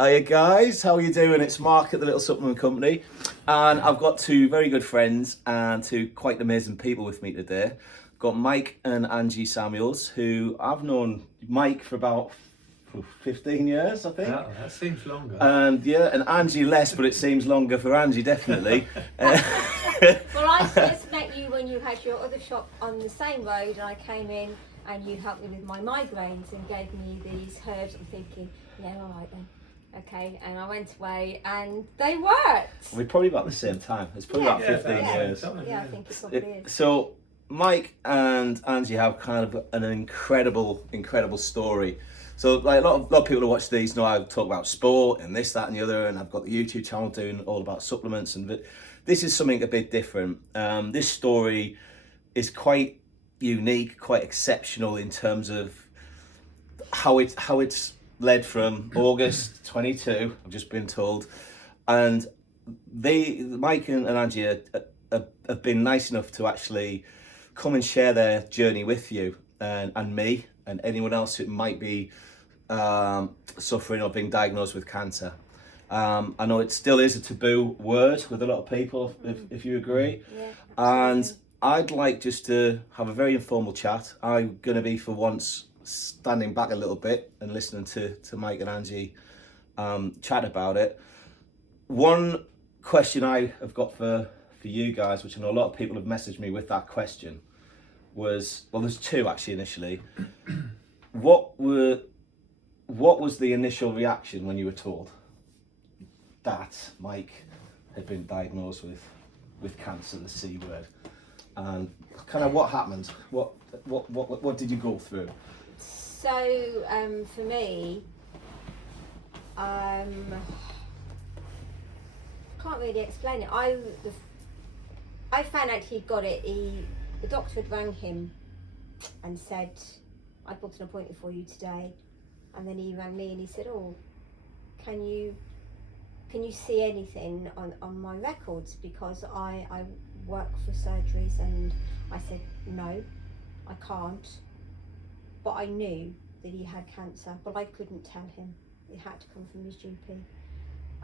Hiya guys, how are you doing? It's Mark at the Little Supplement Company, and I've got two very good friends and two quite amazing people with me today. I've got Mike and Angie Samuels, who I've known Mike for about 15 years, I think. Yeah, that seems longer. And Angie less, but it seems longer for Angie, definitely. Well, I first met you when you had your other shop on the same road, and I came in and you helped me with my migraines and gave me these herbs. I'm thinking, yeah, all right then. Okay, and I went away and they worked. We're probably about the same time. It's probably about 15 years. Yeah, I think it probably is. So Mike and Angie have kind of an incredible story. So like a lot of people who watch these know I talk about sport and this, that and the other, and I've got the YouTube channel doing all about supplements, and this is something a bit different. This story is quite unique, quite exceptional in terms of how it's led from August 22, I've just been told, and Mike and Angie have been nice enough to actually come and share their journey with you and me and anyone else who might be suffering or being diagnosed with cancer. I know it still is a taboo word with a lot of people, if you agree. Yeah, and I'd like just to have a very informal chat. I'm going to be, for once, standing back a little bit and listening to Mike and Angie chat about it. One question I have got for you guys, which I know a lot of people have messaged me with that question, was, well, there's two actually initially. What was the initial reaction when you were told that Mike had been diagnosed with cancer, the C word, and kind of what happened? What did you go through? So for me, can't really explain it. I found out he got it. The doctor had rang him and said, "I booked an appointment for you today," and then he rang me and he said, "Oh, can you see anything on my records, because I work for surgeries?" And I said, "No, I can't." But I knew that he had cancer, but I couldn't tell him. It had to come from his GP.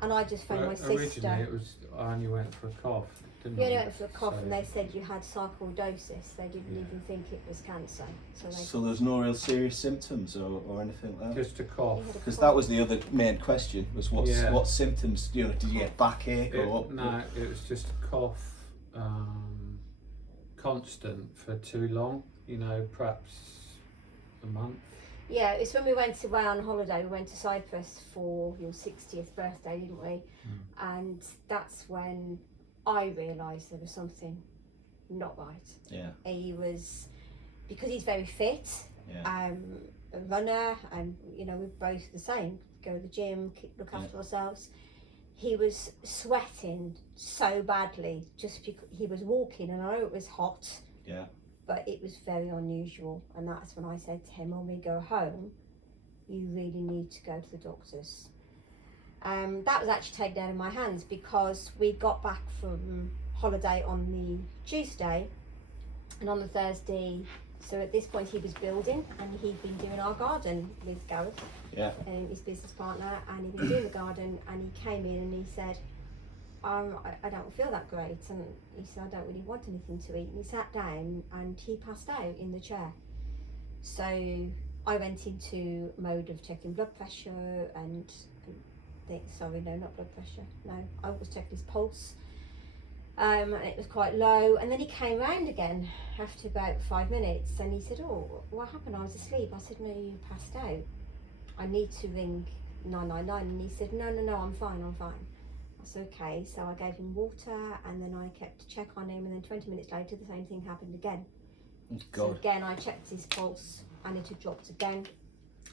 And I just phoned my sister. Originally it was, I only went for a cough, didn't Yeah, I? I went for a cough, So- and they said you had sarcoidosis. They didn't even think it was cancer. So there's no real serious symptoms or anything like that? Just a cough. Because that was the other main question, was what symptoms, did you get backache or? No, it was just a cough, constant for too long, perhaps a month. Yeah, it's when we went away on holiday. We went to Cyprus for your 60th birthday, didn't we? And that's when I realised there was something not right. Yeah. He was, because he's very fit, Yeah. a runner, and we're both the same. Go to the gym, look after ourselves. He was sweating so badly just because he was walking, and I know it was hot. Yeah. But it was very unusual, and that's when I said to him, when we go home, you really need to go to the doctors. That was actually taken out of my hands, because we got back from holiday on the Tuesday, and on the Thursday, so at this point he was building, and he'd been doing our garden with Gareth, his business partner, and he'd been doing the garden, and he came in and he said, I don't feel that great, and he said, I don't really want anything to eat, and he sat down and he passed out in the chair. So I went into mode of checking blood pressure and sorry, no, not blood pressure, no, I was checking his pulse, and it was quite low, and then he came round again after about 5 minutes, and he said, "Oh, what happened? I was asleep." I said, "No, you passed out. I need to ring 999, and he said, no, I'm fine. That's okay. So I gave him water, and then I kept a check on him, and then 20 minutes later the same thing happened again. So again I checked his pulse and it had dropped again.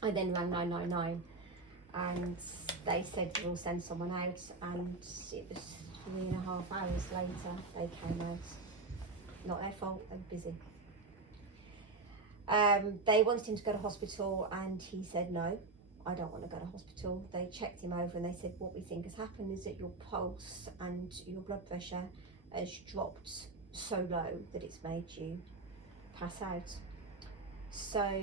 I then rang 999 and they said we'll send someone out, and it was 3.5 hours later they came out. Not their fault, they were busy. They wanted him to go to hospital, and he said no, I don't want to go to hospital. They checked him over and they said, what we think has happened is that your pulse and your blood pressure has dropped so low that it's made you pass out. So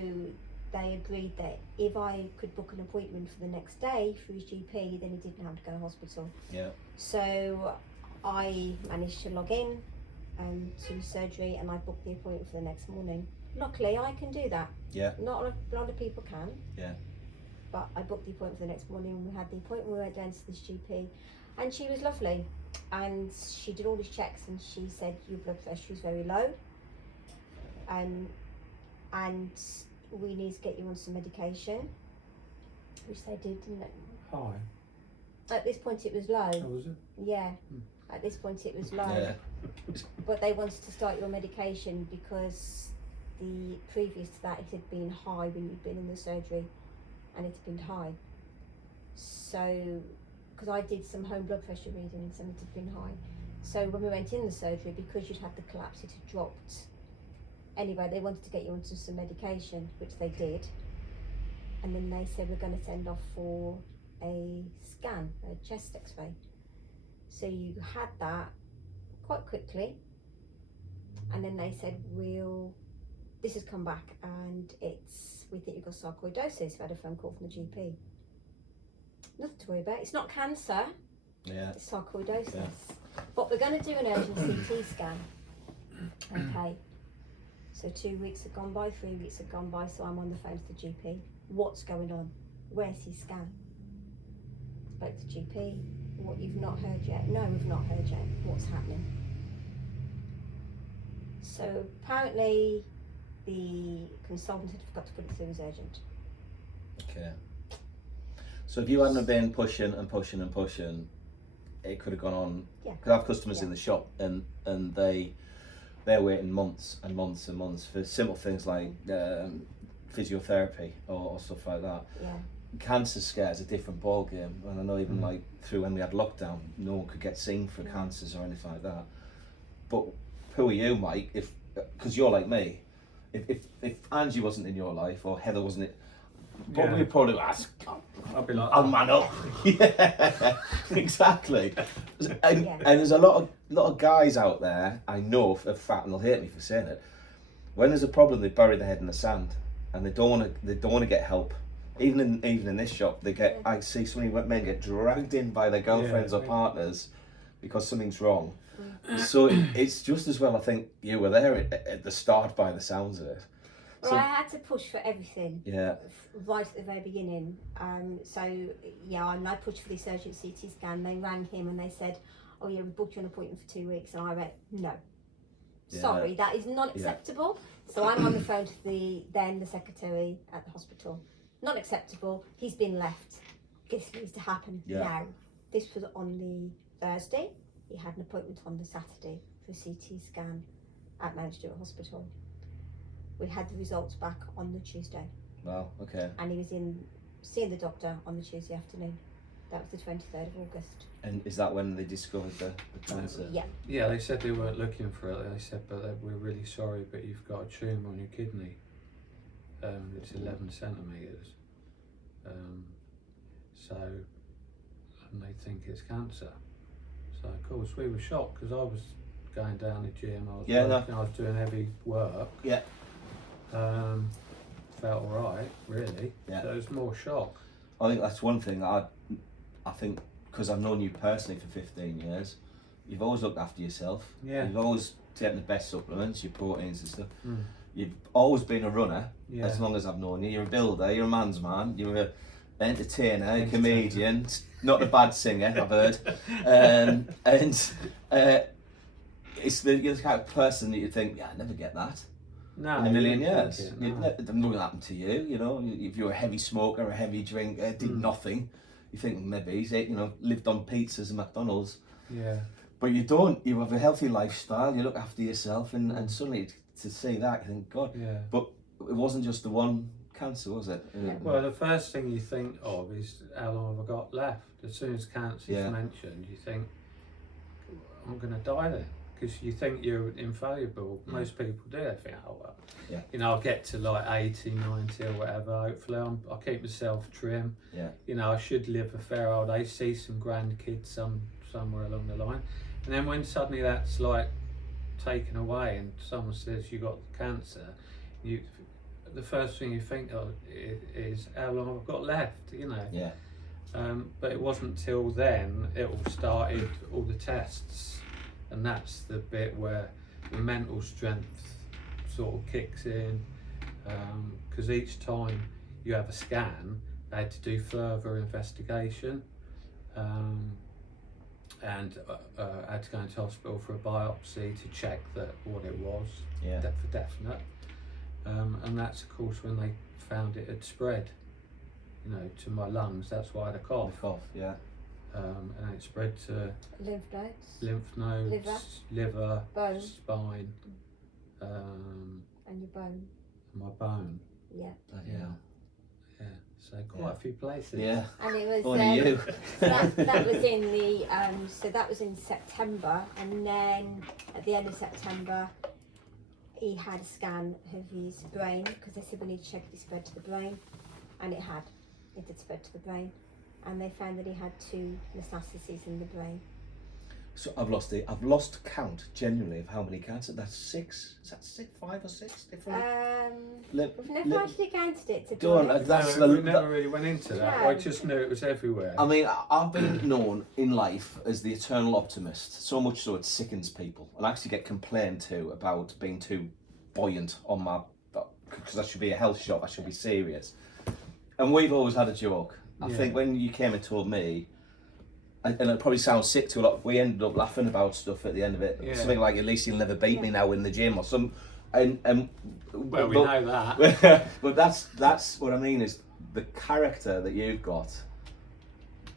they agreed that if I could book an appointment for the next day through his GP, then he didn't have to go to hospital. Yeah. So I managed to log in to surgery, and I booked the appointment for the next morning. Luckily, I can do that. Yeah. Not a lot of people can. Yeah. But I booked the appointment for the next morning, and we had the appointment. We went down to this GP, and she was lovely, and she did all these checks, and she said your blood pressure is very low, and we need to get you on some medication, which they did, didn't it? High. At this point, it was low. Oh, was it? Yeah. At this point, it was low. Yeah. But they wanted to start you on medication because the previous to that, it had been high when you'd been in the surgery, and it had been high. So, because I did some home blood pressure readings, and it had been high. So when we went in the surgery, because you'd had the collapse, it had dropped. Anyway, they wanted to get you onto some medication, which they did. And then they said, we're going to send off for a scan, a chest x-ray. So you had that quite quickly. And then they said, this has come back, and we think you've got sarcoidosis. We had a phone call from the GP. Nothing to worry about. It's not cancer. Yeah. It's sarcoidosis. Yeah. But we're going to do an urgent CT scan. Okay. So 2 weeks have gone by, 3 weeks have gone by, so I'm on the phone to the GP. What's going on? Where's his scan? Spoke to the GP. What, you've not heard yet? No, we've not heard yet. What's happening? So apparently the consultant had forgot to put it through as urgent. Okay. So if you hadn't been pushing, it could have gone on. Yeah. Because I have customers in the shop, and they're waiting months and months and months for simple things like physiotherapy or stuff like that. Yeah. Cancer scare is a different ball game, and I know even like through when we had lockdown, no one could get seen for cancers or anything like that. But who are you, Mike? Because you're like me, if Angie wasn't in your life or Heather wasn't it, what would you probably ask? I'd be like, I'll man up. Yeah, exactly. And there's a lot of guys out there, I know for a fact, and they'll hate me for saying it. When there's a problem, they bury their head in the sand, and they don't want to get help. Even in this shop, I see so many men get dragged in by their girlfriends or partners because something's wrong. So it's just as well, I think you were there at the start by the sounds of it. Well, I had to push for everything. Yeah. Right at the very beginning. I pushed for this urgent CT scan. They rang him and they said, "Oh yeah, we booked you an appointment for 2 weeks." And I went, "No, sorry, that is not acceptable." So I'm on the phone to the secretary at the hospital. Not acceptable. He's been left. This needs to happen now. This was on the Thursday. He had an appointment on the Saturday for a CT scan at Mount Stuart Hospital. We had the results back on the Tuesday. Wow, okay. And he was seeing the doctor on the Tuesday afternoon. That was the 23rd of August. And is that when they discovered the cancer? Yeah. Yeah, they said they weren't looking for it. They said, but we're really sorry, but you've got a tumour on your kidney. It's 11 centimetres. And they think it's cancer. So of course we were shocked because I was going down the gym. I was doing heavy work. Yeah. Felt alright, really. Yeah. So it was more shock. I think that's one thing I think, because I've known you personally for 15 years, you've always looked after yourself. Yeah. You've always taken the best supplements, your proteins and stuff. You've always been a runner, as long as I've known you. You're a builder, you're a man's man, you're an entertainer, a comedian, not a bad singer, I've heard. It's the kind of person that you think, I'd never get that. No, in a million years. Nothing will happen to you, you know. If you're a heavy smoker, a heavy drinker, did nothing, you think maybe he's lived on pizzas and McDonald's. Yeah. But you don't. You have a healthy lifestyle, you look after yourself, and suddenly to see that, you think, God. Yeah. But it wasn't just the one cancer, was it? Well, the first thing you think of is how long have I got left? As soon as cancer is mentioned, you think, I'm going to die then. Because you think you're invaluable. Most people do. They think, oh well, I'll get to like 80, 90 or whatever. Hopefully I'll keep myself trim. I should live a fair old age, see some grandkids somewhere along the line. And then when suddenly that's like taken away and someone says you got cancer, the first thing you think of is how long I've got left, you know. Yeah. But it wasn't till then it all started, all the tests, and that's the bit where the mental strength sort of kicks in, because each time you have a scan, they had to do further investigation, and I had to go into hospital for a biopsy to check that what it was, Yeah. for definite, and that's of course when they found it had spread, you know, to my lungs. That's why I had a cough. The cough, yeah. And it spread to Lymph nodes, liver, bone, spine, and your bone. my bone. Yeah. Bloody hell. Yeah, so quite a few places. Yeah. And it was Only you. that was in the so that was in September, and then at the end of September he had a scan of his brain, because they said we need to check if it spread to the brain, and it did spread to the brain, and they found that he had 2 metastases in the brain. So I've lost count genuinely of how many cancers. That's 6. Is that 6, 5 or 6 different? We've never actually counted it, to be Don't, honest. that's No, we the- never really went into that. No. I just knew it was everywhere. I mean, I've been known in life as the eternal optimist, so much so it sickens people. And I actually get complained to about being too buoyant on my, because I should be a health shop, I should be serious. And we've always had a joke. I Yeah. think when you came and told me, and it probably sounds sick to a lot, we ended up laughing about stuff at the end of it. Yeah. Something like, at least you'll never beat me now in the gym, or some, and Well, we but- know that. but that's what I mean, is the character that you've got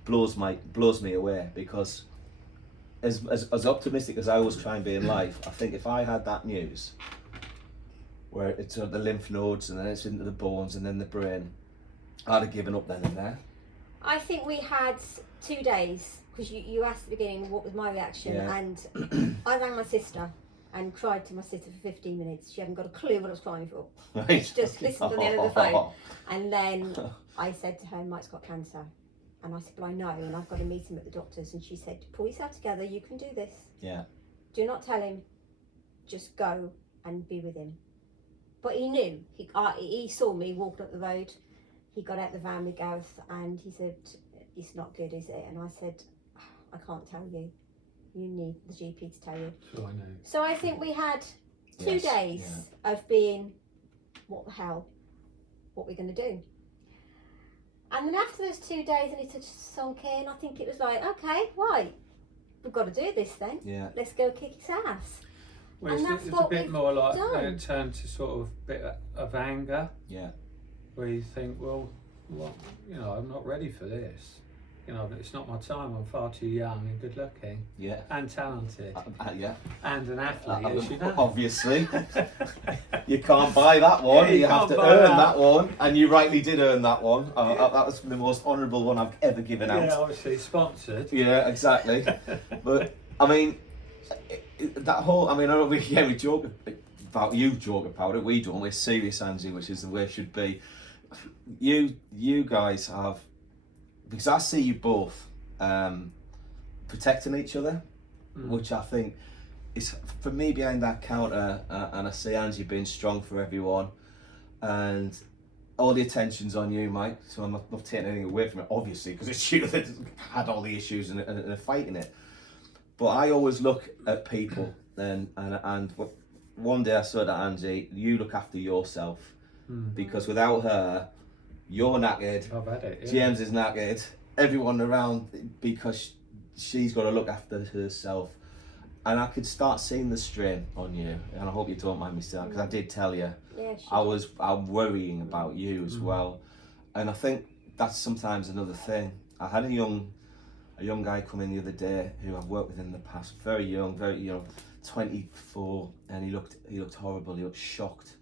blows me away, because as optimistic as I always try and be in life, I think if I had that news where it's the lymph nodes and then it's into the bones and then the brain, I'd have given up then and there. I think we had 2 days, because you asked at the beginning what was my reaction, Yeah. and I rang my sister and cried to my sister for 15 minutes. She hadn't got a clue what I was crying for. Right. She just listened on the end of the phone. And then I said to her, Mike's got cancer. And I said, well, I know, and I've got to meet him at the doctor's. And she said, pull yourself together, you can do this. Yeah. Do not tell him, just go and be with him. But he knew. He saw me walking up the road. He got out the van with Gareth and he said, it's not good, is it? And I said, I can't tell you. You need the GP to tell you. So I know. So I think we had 2 Yes, days of being, what the hell, what we're going to do. And then after those 2 days and it just sunk in, I think it was like, okay, right, we've got to do this then. Yeah. Let's go kick his ass. Well, And it's, that's it's a what bit we've more like done. it turned to sort of bit of anger, Yeah. where you think, well, you know, I'm not ready for this. You know, it's not my time. I'm far too young and good looking Yeah. and talented Yeah. and an athlete, as you know. Obviously. You can't buy that one. Yeah, you you have can't to buy earn that. that one, and you rightly did earn that one. That was the most honourable one I've ever given out. Yeah, obviously sponsored. Yeah, exactly. But I mean, that whole. I mean, I know we joke about it. We don't. We're serious, Angie, which is the way it should be. You guys have, because I see you both protecting each other, which I think is, for me, behind that counter, and I see Angie being strong for everyone, and all the attention's on you, Mike. So I'm not taking anything away from it, obviously, because it's you that had all the issues and are fighting it. But I always look at people, and one day I said to Angie, you look after yourself, because without her, you're knackered. I've had it. Yeah. James is knackered. Everyone around, because she's got to look after herself. And I could start seeing the strain on you, and I hope you don't mind me saying, because I did tell you, Yeah, I'm worrying about you as well. And I think that's sometimes another thing. I had a young guy come in the other day who I've worked with in the past, very young, 24, and he looked horrible, he looked shocked.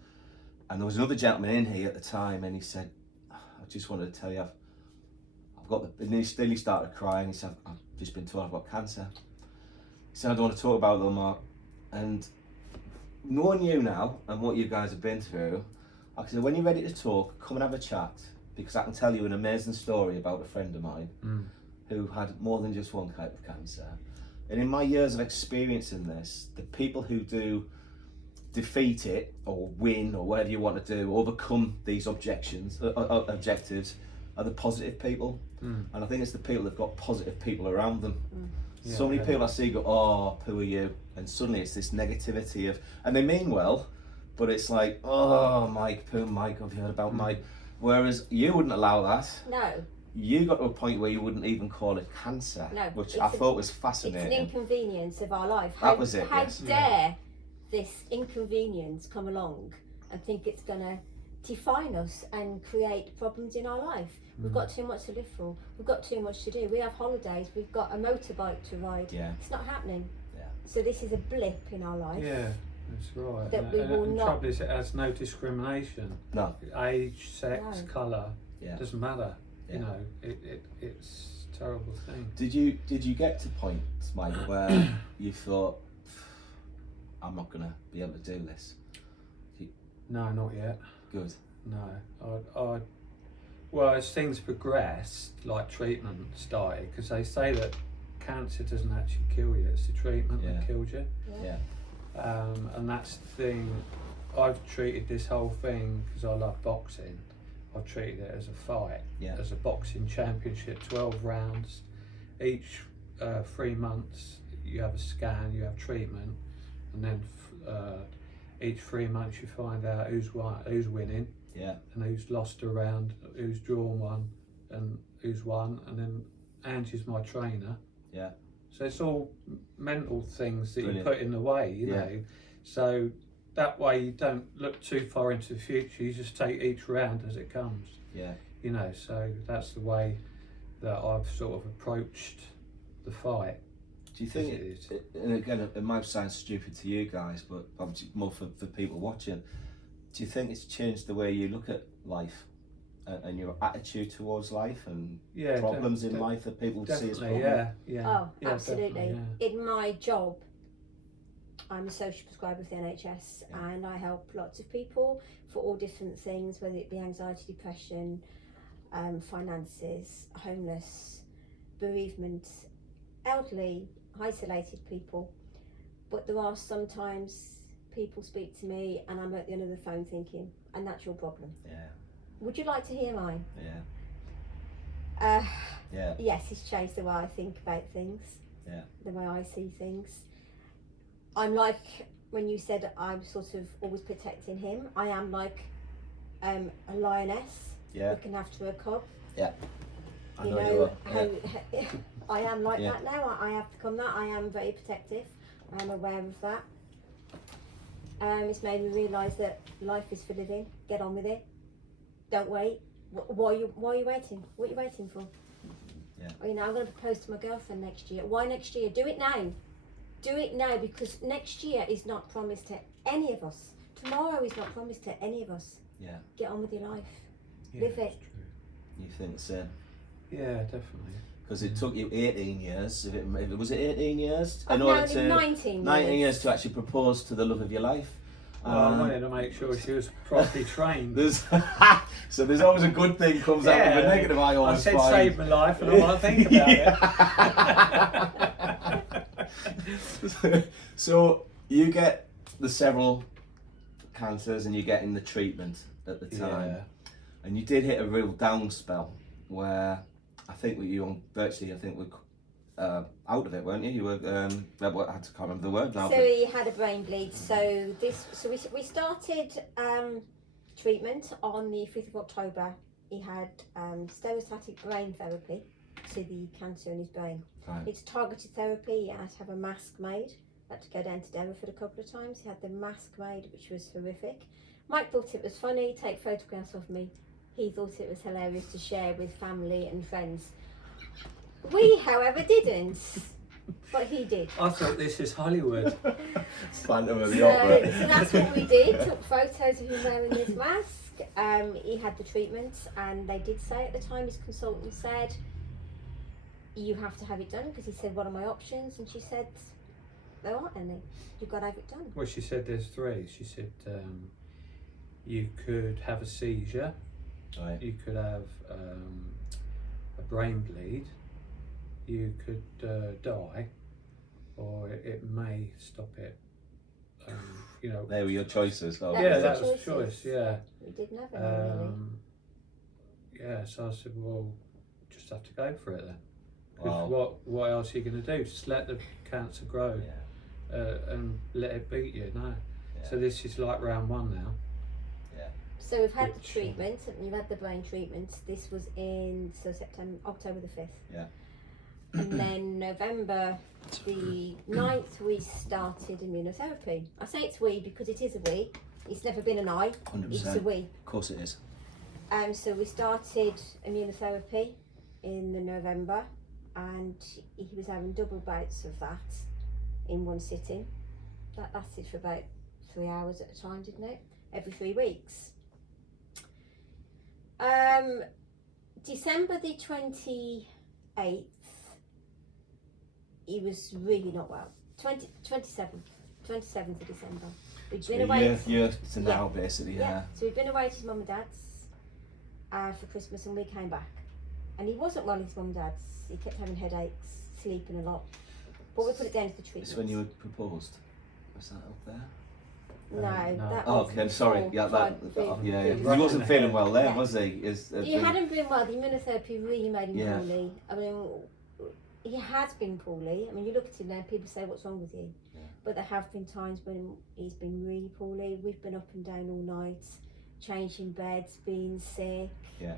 And there was another gentleman in here at the time, and he said, I just wanted to tell you, I've got the, and he started crying. He said, I've just been told I've got cancer. He said, I don't want to talk about it, Mark. And knowing you now and what you guys have been through, I said, when you're ready to talk, come and have a chat, because I can tell you an amazing story about a friend of mine who had more than just one type of cancer. And in my years of experience in this, the people who do defeat it or win or whatever you want to do, overcome these objectives, are the positive people. And I think it's the people that've got positive people around them. Yeah, So many people I see go, oh, who are you? And suddenly it's this negativity of, and they mean well, but it's like, oh, Mike, poor Mike, have you heard about Mike? Whereas you wouldn't allow that. No. You got to a point where you wouldn't even call it cancer, No, which I thought was It's fascinating. an inconvenience of our life. That was it, How yes. dare this inconvenience come along and think it's going to define us and create problems in our life? We've got too much to live for. We've got too much to do. We have holidays. We've got a motorbike to ride. Yeah. It's not happening. Yeah. So this is a blip in our life. Yeah, that's right. That we will and not- trouble is, it has no discrimination. No. Age, sex, No. colour, Yeah. doesn't matter. Yeah. You know, it's a terrible thing. Did you get to points, Mike, where you thought, I'm not gonna be able to do this? No, not yet. Good. No, well, as things progressed, like treatment started, because they say that cancer doesn't actually kill you; it's the treatment Yeah. that kills you. Yeah. And that's the thing. I've treated this whole thing because I love boxing. I've treated it as a fight, Yeah. as a boxing championship, 12 rounds. Each 3 months you have a scan, you have treatment, and then each 3 months you find out who's winning, Yeah. and who's lost a round, who's drawn one, and who's won. And then Angie's my trainer. Yeah. So it's all mental things that Brilliant. you put in the way, you Yeah. know. So that way you don't look too far into the future. You just take each round as it comes, Yeah. you know. So that's the way that I've sort of approached the fight. Do you think As it is. and again, it might sound stupid to you guys, but obviously more for people watching, do you think it's changed the way you look at life and your attitude towards life and Yeah, problems in life that people see as definitely, problems? yeah. Oh, Yeah, absolutely. definitely, In my job, I'm a social prescriber with the NHS, Yeah. and I help lots of people for all different things, whether it be anxiety, depression, finances, homeless, bereavement, elderly, isolated people. But there are sometimes people speak to me and I'm at the end of the phone thinking, and that's your problem. Yeah. Would you like to hear mine? Yeah. Yeah. Yes, it's changed the way I think about things. Yeah. The way I see things. I'm like, when you said I'm sort of always protecting him, I am like a lioness Yeah. looking after a cub. I You know know, you are. how I am like Yeah. that now. I have become that. I am very protective. I am aware of that. It's made me realise that life is for living. Get on with it. Don't wait. Why are you waiting? What are you waiting for? Yeah. You know, I'm going to propose to my girlfriend next year. Why next year? Do it now. Do it now, because next year is not promised to any of us. Tomorrow is not promised to any of us. Yeah. Get on with your life. Yeah, Live it's it. true. You think so? Yeah, definitely. Because it took you 18 years. Was it 18 years? I've In now order did to 19 19 years to actually propose to the love of your life. Well, I wanted to make sure she was properly trained. There's so there's always a good thing comes out of a negative. I I always said find. save my life, and I want to think about it. So you get the several cancers and you're getting the treatment at the time, Yeah. and you did hit a real down spell where I think you on virtually were out of it, weren't you? You were I can't remember the word now. So he had a brain bleed. So we started treatment on the 5th of October. He had stereostatic brain therapy to the cancer in his brain. Right. It's targeted therapy. He had to have a mask made. Had to go down to Derriford a couple of times. He had the mask made, which was horrific. Mike thought it was funny, take photographs of me. He thought it was hilarious to share with family and friends. We, however, didn't, but he did. I thought this is Hollywood. It's Phantom of the So Opera. that's what we did. Took photos of him wearing this mask. He had the treatment, and they did say at the time, his consultant said, "You have to have it done," because he said, "What are my options?" And she said, "There aren't any. You've got to have it done." Well, she said there's 3. She said you could have a seizure, Right. you could have a brain bleed, you could die, or it may stop it you know. They were your choices. Oh, Yeah, was the that was a choices. choice. Yeah. We didn't have any really. Yeah, so I said, well, just have to go for it then. Wow. Because what else are you going to do? Just let the cancer grow and let it beat you? No. Yeah. So this is like round 1 now. Yeah. So we've had the treatment, you've had the brain treatment. This was in October the 5th. Yeah. And then November the 9th we started immunotherapy. I say it's we because it is a we. It's never been an I. 100%. It's a we. Of course it is. So we started immunotherapy in the November, and he was having double bouts of that in one sitting. That lasted for about 3 hours at a time, didn't it? Every 3 weeks. December the 28th, he was really not well. 27th of December. We'd been away. Year to now, basically, yeah. So we'd been away to his mum and dad's for Christmas, and we came back. And he wasn't well at his mum and dad's. He kept having headaches, sleeping a lot. But we put it down to the treatment. It's when you were proposed. Was that up there? No, No. that Oh, was okay, sorry. before, Yeah, yeah. He wasn't feeling well then, Yeah. was he? He hadn't been well. The immunotherapy really made him Yeah. poorly. I mean, he has been poorly. I mean, you look at him now, people say, "What's wrong with you?" Yeah. But there have been times when he's been really poorly. We've been up and down all night, changing beds, being sick. Yeah.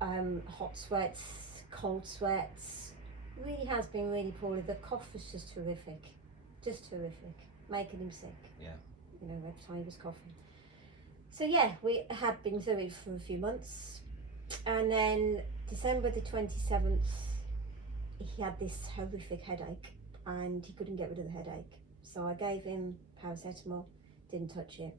Hot sweats, cold sweats. Really has been really poorly. The cough was just horrific, making him sick. Yeah. You know, every time he was coughing. So yeah, we had been through it for a few months, and then December the 27th, he had this horrific headache, and he couldn't get rid of the headache. So I gave him paracetamol, didn't touch it.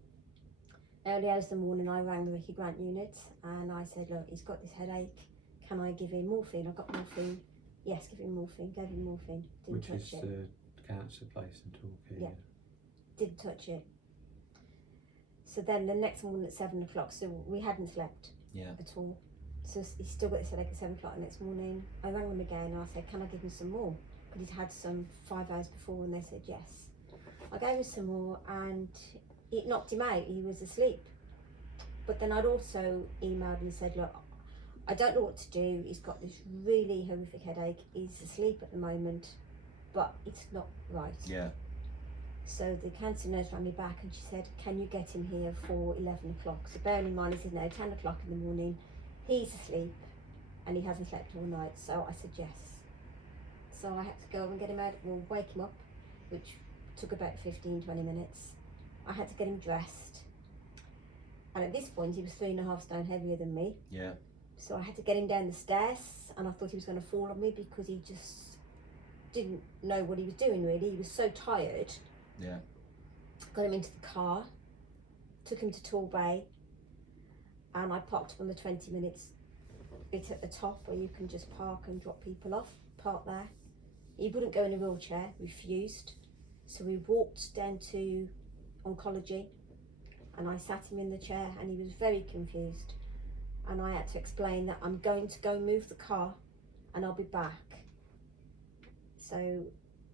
Early hours of the morning, I rang the Ricky Grant unit, and I said, "Look, he's got this headache. Can I give him morphine? I've got morphine." Yes, give him morphine. Gave him morphine. Didn't touch it. Which is the cancer place in Torquay. Yeah. Didn't touch it. So then the next morning at 7 o'clock, so we hadn't slept at all. So he still got this headache at 7 o'clock the next morning. I rang them again and I said, "Can I give him some more?" Because he'd had some 5 hours before, and they said yes. I gave him some more and it knocked him out. He was asleep. But then I'd also emailed and said, "Look, I don't know what to do. He's got this really horrific headache. He's asleep at the moment, but it's not right." Yeah. So the cancer nurse rang me back and she said, "Can you get him here for 11 o'clock? So bearing in mind, he's now 10 o'clock in the morning, he's asleep and he hasn't slept all night." So I said yes. So I had to go and get him out, well, wake him up, which took about 15-20 minutes. I had to get him dressed. And at this point, he was 3.5 stone heavier than me. Yeah. So I had to get him down the stairs, and I thought he was going to fall on me because he just didn't know what he was doing really. He was so tired. Yeah. Got him into the car, took him to Torbay, and I parked on the 20 minutes bit at the top where you can just park and drop people off, park there. He wouldn't go in a wheelchair, refused. So we walked down to oncology and I sat him in the chair and he was very confused. And I had to explain that I'm going to go move the car and I'll be back. So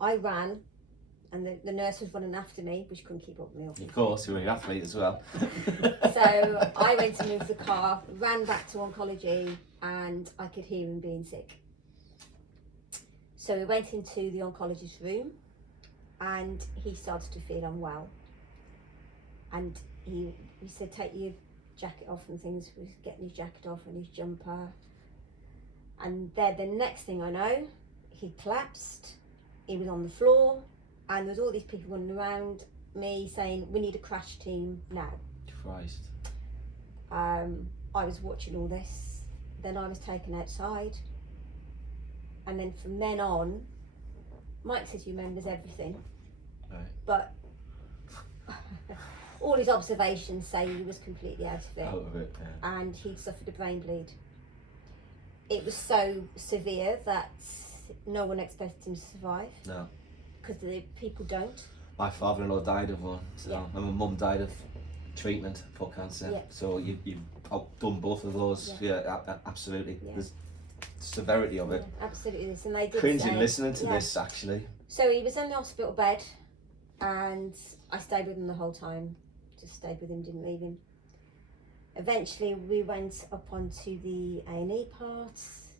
I ran, and the nurse was running after me, but she couldn't keep up with me. Obviously. Of course, you're an athlete as well. So I went to move the car, ran back to oncology, and I could hear him being sick. So we went into the oncologist's room, and he started to feel unwell. And he said, "Take your jacket off," and things. He was getting his jacket off and his jumper. And then the next thing I know, he collapsed. He was on the floor, and there was all these people running around me saying, "We need a crash team now." Christ. I was watching all this. Then I was taken outside, and then from then on, Mike says he remembers everything, Right. but all his observations say he was completely out of it, Out of it, yeah. and he'd suffered a brain bleed. It was so severe that no one expected him to survive, No. because the people don't. My father-in-law died of one, so Yeah. and my mum died of treatment for cancer. Yeah. So you've done both of those. Yeah, absolutely. Yeah. The severity of it. Yeah, absolutely. And they did Cringing say, listening to yeah. this, actually. So he was in the hospital bed And I stayed with him the whole time. Just stayed with him, didn't leave him. Eventually we went up onto the A&E part.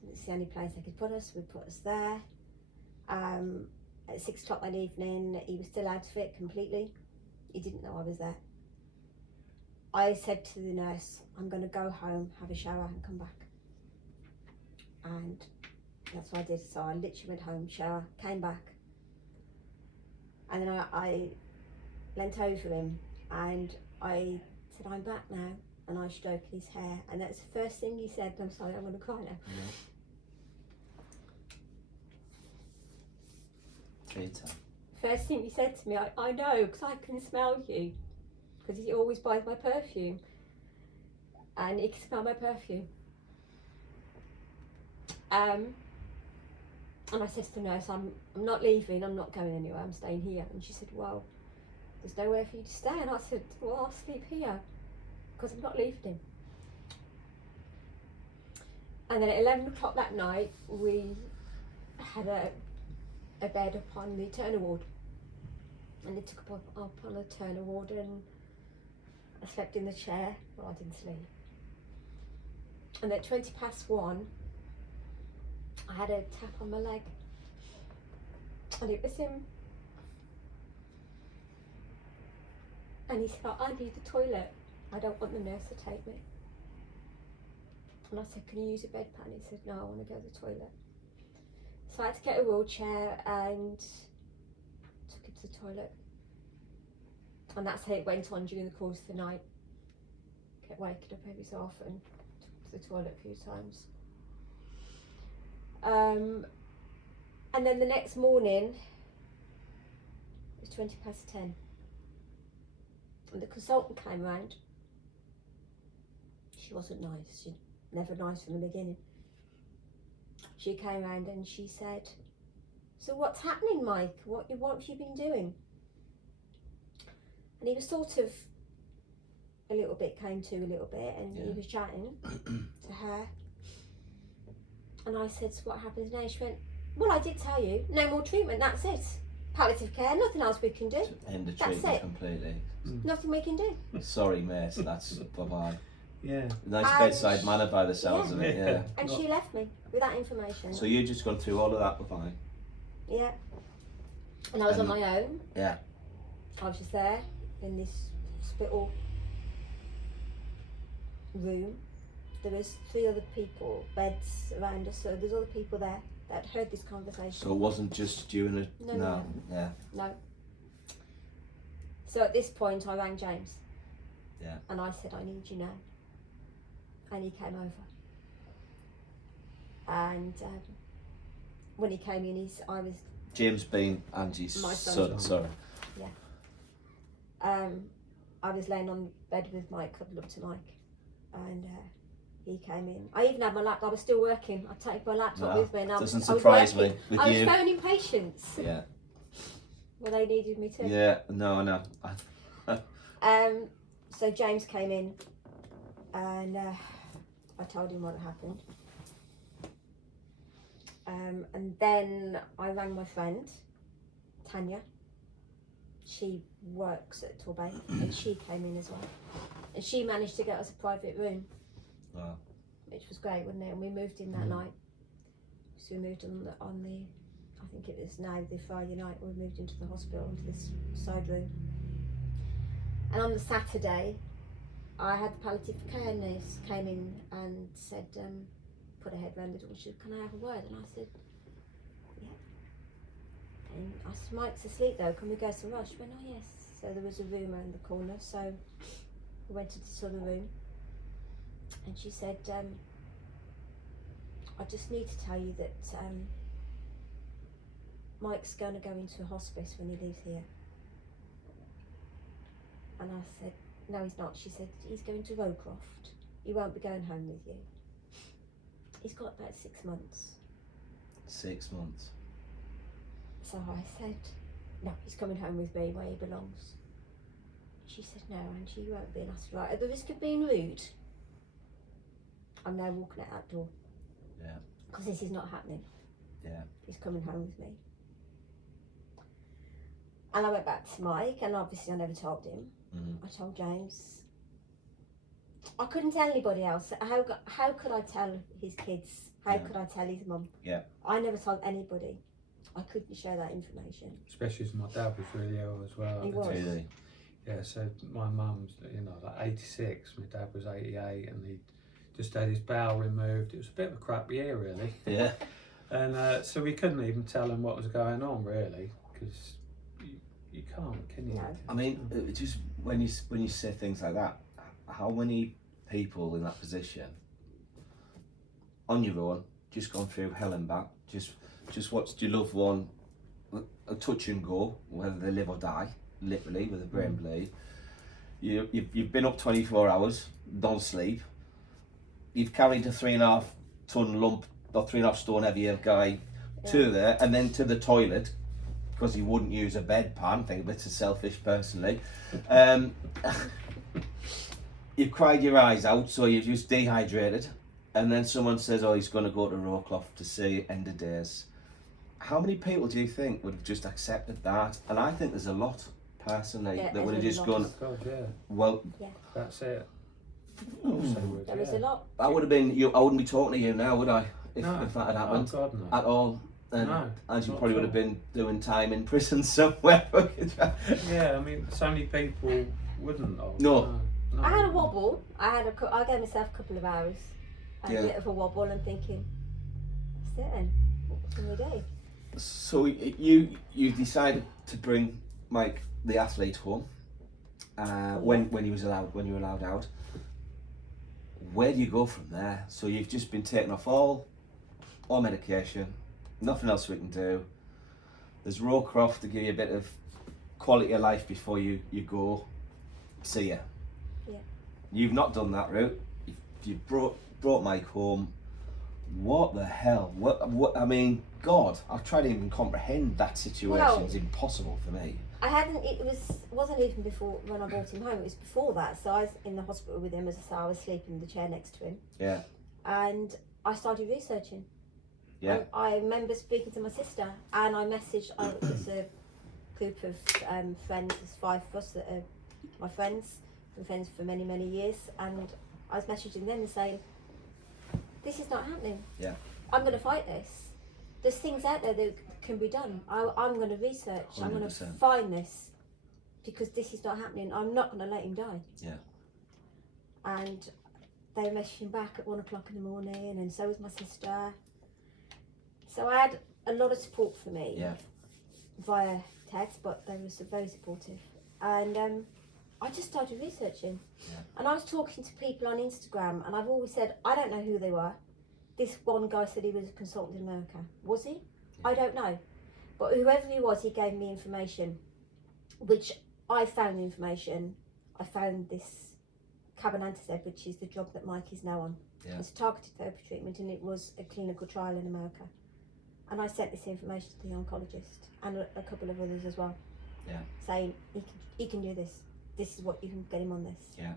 It's the only place they could put us. We put us there. At 6 o'clock that evening, he was still out of it completely. He didn't know I was there. I said to the nurse, I'm going to go home, have a shower and come back. And that's what I did. So I literally went home, shower, came back. And then I leant over him and I said, I'm back now. And I stroked his hair. And that's the first thing he said. I'm sorry, I'm going to cry now. Peter. First thing he said to me, I know, because I can smell you. Because he always buys my perfume. And he can smell my perfume. And I said to the nurse, I'm not leaving, I'm not going anywhere, I'm staying here. And she said, well, there's nowhere for you to stay. And I said, well, I'll sleep here, because I'm not leaving him. And then at 11 o'clock that night, we had a bed upon the turner ward. And they took up on the turner ward, and I slept in the chair. Well, I didn't sleep. And at 1:20, I had a tap on my leg. And it was him. And he said, I need the toilet. I don't want the nurse to take me. And I said, can you use a bedpan? He said, no, I want to go to the toilet. So I had to get a wheelchair and took him to the toilet. And that's how it went on during the course of the night. Kept waking up every so often, took him to the toilet a few times. And then the next morning, it was 10:20. And the consultant came round. She wasn't nice, she never nice from the beginning. She came round and she said, so what's happening, Mike? What have you been doing? And he was sort of a little bit, came to a little bit, and he was chatting to her. And I said, so what happens now? She went, well, I did tell you, no more treatment, that's it. Palliative care, nothing else we can do. End the That's treatment it. completely. Nothing we can do. Sorry, mate, that's bye-bye. Yeah. Nice And bedside manner by the sounds yeah. of it, yeah. And she left me with that information. So you just gone through all of that, bye-bye. Yeah. And I was on And- my own. Yeah. I was just there in this hospital room. There was 3 other people, beds around us, so there's other people there that heard this conversation. So it wasn't just you and No. yeah. No. So at this point I rang James. Yeah. And I said, I need you now. And he came over. And when he came in, I was James being Angie's My son. son, sorry. I was laying on the bed with Mike, cuddled up to Mike, and he came in. I even had my laptop. I was still working. I take my laptop No, with me, and doesn't I was surprise me working. with I you. was phoning patients. Yeah. Well, they needed me to. Yeah, no. So James came in, and I told him what had happened. And then I rang my friend, Tanya. She works at Torbay, and she came in as well. And she managed to get us a private room. Wow. Which was great, wasn't it? And we moved in that night. So we moved on the, I think it was now the Friday night, we moved into the hospital, into this side room. And on the Saturday, I had the palliative care nurse came in and said, put her head round the door, she said, can I have a word? And I said, yeah. And I said, Mike's asleep though, can we go to Rush? She went, oh yes. So there was a room around the corner, so we went to this other room. And she said, I just need to tell you that Mike's going to go into a hospice when he leaves here. And I said, no, he's not. She said, he's going to Rowcroft. He won't be going home with you. He's got about 6 months. 6 months. So I said, no, he's coming home with me where he belongs. She said, no, Angie, you won't be. And I said, right, at the risk of being rude, I'm now walking out that door. Yeah. Because this is not happening. Yeah. He's coming home with me. And I went back to Mike, and obviously I never told him. Mm-hmm. I told James. I couldn't tell anybody else. How could I tell his kids? How could I tell his mum? Yeah. I never told anybody. I couldn't share that information. Especially as my dad was really ill as well. He was. Really? Yeah, so my mum's, like 86, my dad was 88, and he just had his bowel removed. It was a bit of a crap year, really. Yeah. And so we couldn't even tell him what was going on, really, because you can't, can you? No. I mean, just when you say things like that, how many people in that position, on your own, just gone through hell and back, just watched your loved one a touch and go, whether they live or die, literally with a brain bleed. You've been up 24 hours, don't sleep. You've carried a 3.5 ton lump or 3.5 stone heavier guy to there, and then to the toilet because he wouldn't use a bedpan. I think that's selfish, personally. You've cried your eyes out, so you're just dehydrated, and then someone says, "Oh, he's going to go to Rowcliffe to see end of days." How many people do you think would have just accepted that? And I think there's a lot, personally, that would have just gone, God, yeah, "Well, that's it." There is a lot. I would have been you. I wouldn't be talking to you now, would I? If that had happened Oh, God, no. at all. And No, as you not probably at would have all. been doing time in prison somewhere. Yeah, I mean, so many people wouldn't have. No. No. I had a wobble. I gave myself a couple of hours. I had a bit of a wobble and thinking, that's it then. What can we do? So you decided to bring Mike the athlete home when you were allowed out. Where do you go from there? So you've just been taken off all medication, nothing else we can do. There's Rowcroft to give you a bit of quality of life before you go. See ya. Yeah. You've not done that route. You've brought Mike home. What the hell? What? I mean, God, I've tried to even comprehend that situation. Well, it's impossible for me. I hadn't. Wasn't even before when I brought him home. It was before that. So I was in the hospital with him. As I say, I was sleeping in the chair next to him. Yeah. And I started researching. Yeah. And I remember speaking to my sister, and I messaged. There's a group of friends. There's 5 of us that are my friends. Been friends for many, many years, and I was messaging them and saying, "This is not happening. Yeah. I'm going to fight this. There's things out there that can be done. I'm going to research. I'm going to 100%. find this because this is not happening. I'm not going to let him die." Yeah. And they were messaging back at 1 o'clock in the morning, and so was my sister. So I had a lot of support for me via text, but they were very supportive. And I just started researching. Yeah. And I was talking to people on Instagram, and I've always said, I don't know who they were. This one guy said he was a consultant in America. Was he? I don't know. But whoever he was, he gave me information, which I found information. I found this Cabanantazeb, which is the drug that Mike is now on. Yeah. It's a targeted therapy treatment, and it was a clinical trial in America. And I sent this information to the oncologist and a couple of others as well, saying he can do this. This is what you can get him on this. Yeah.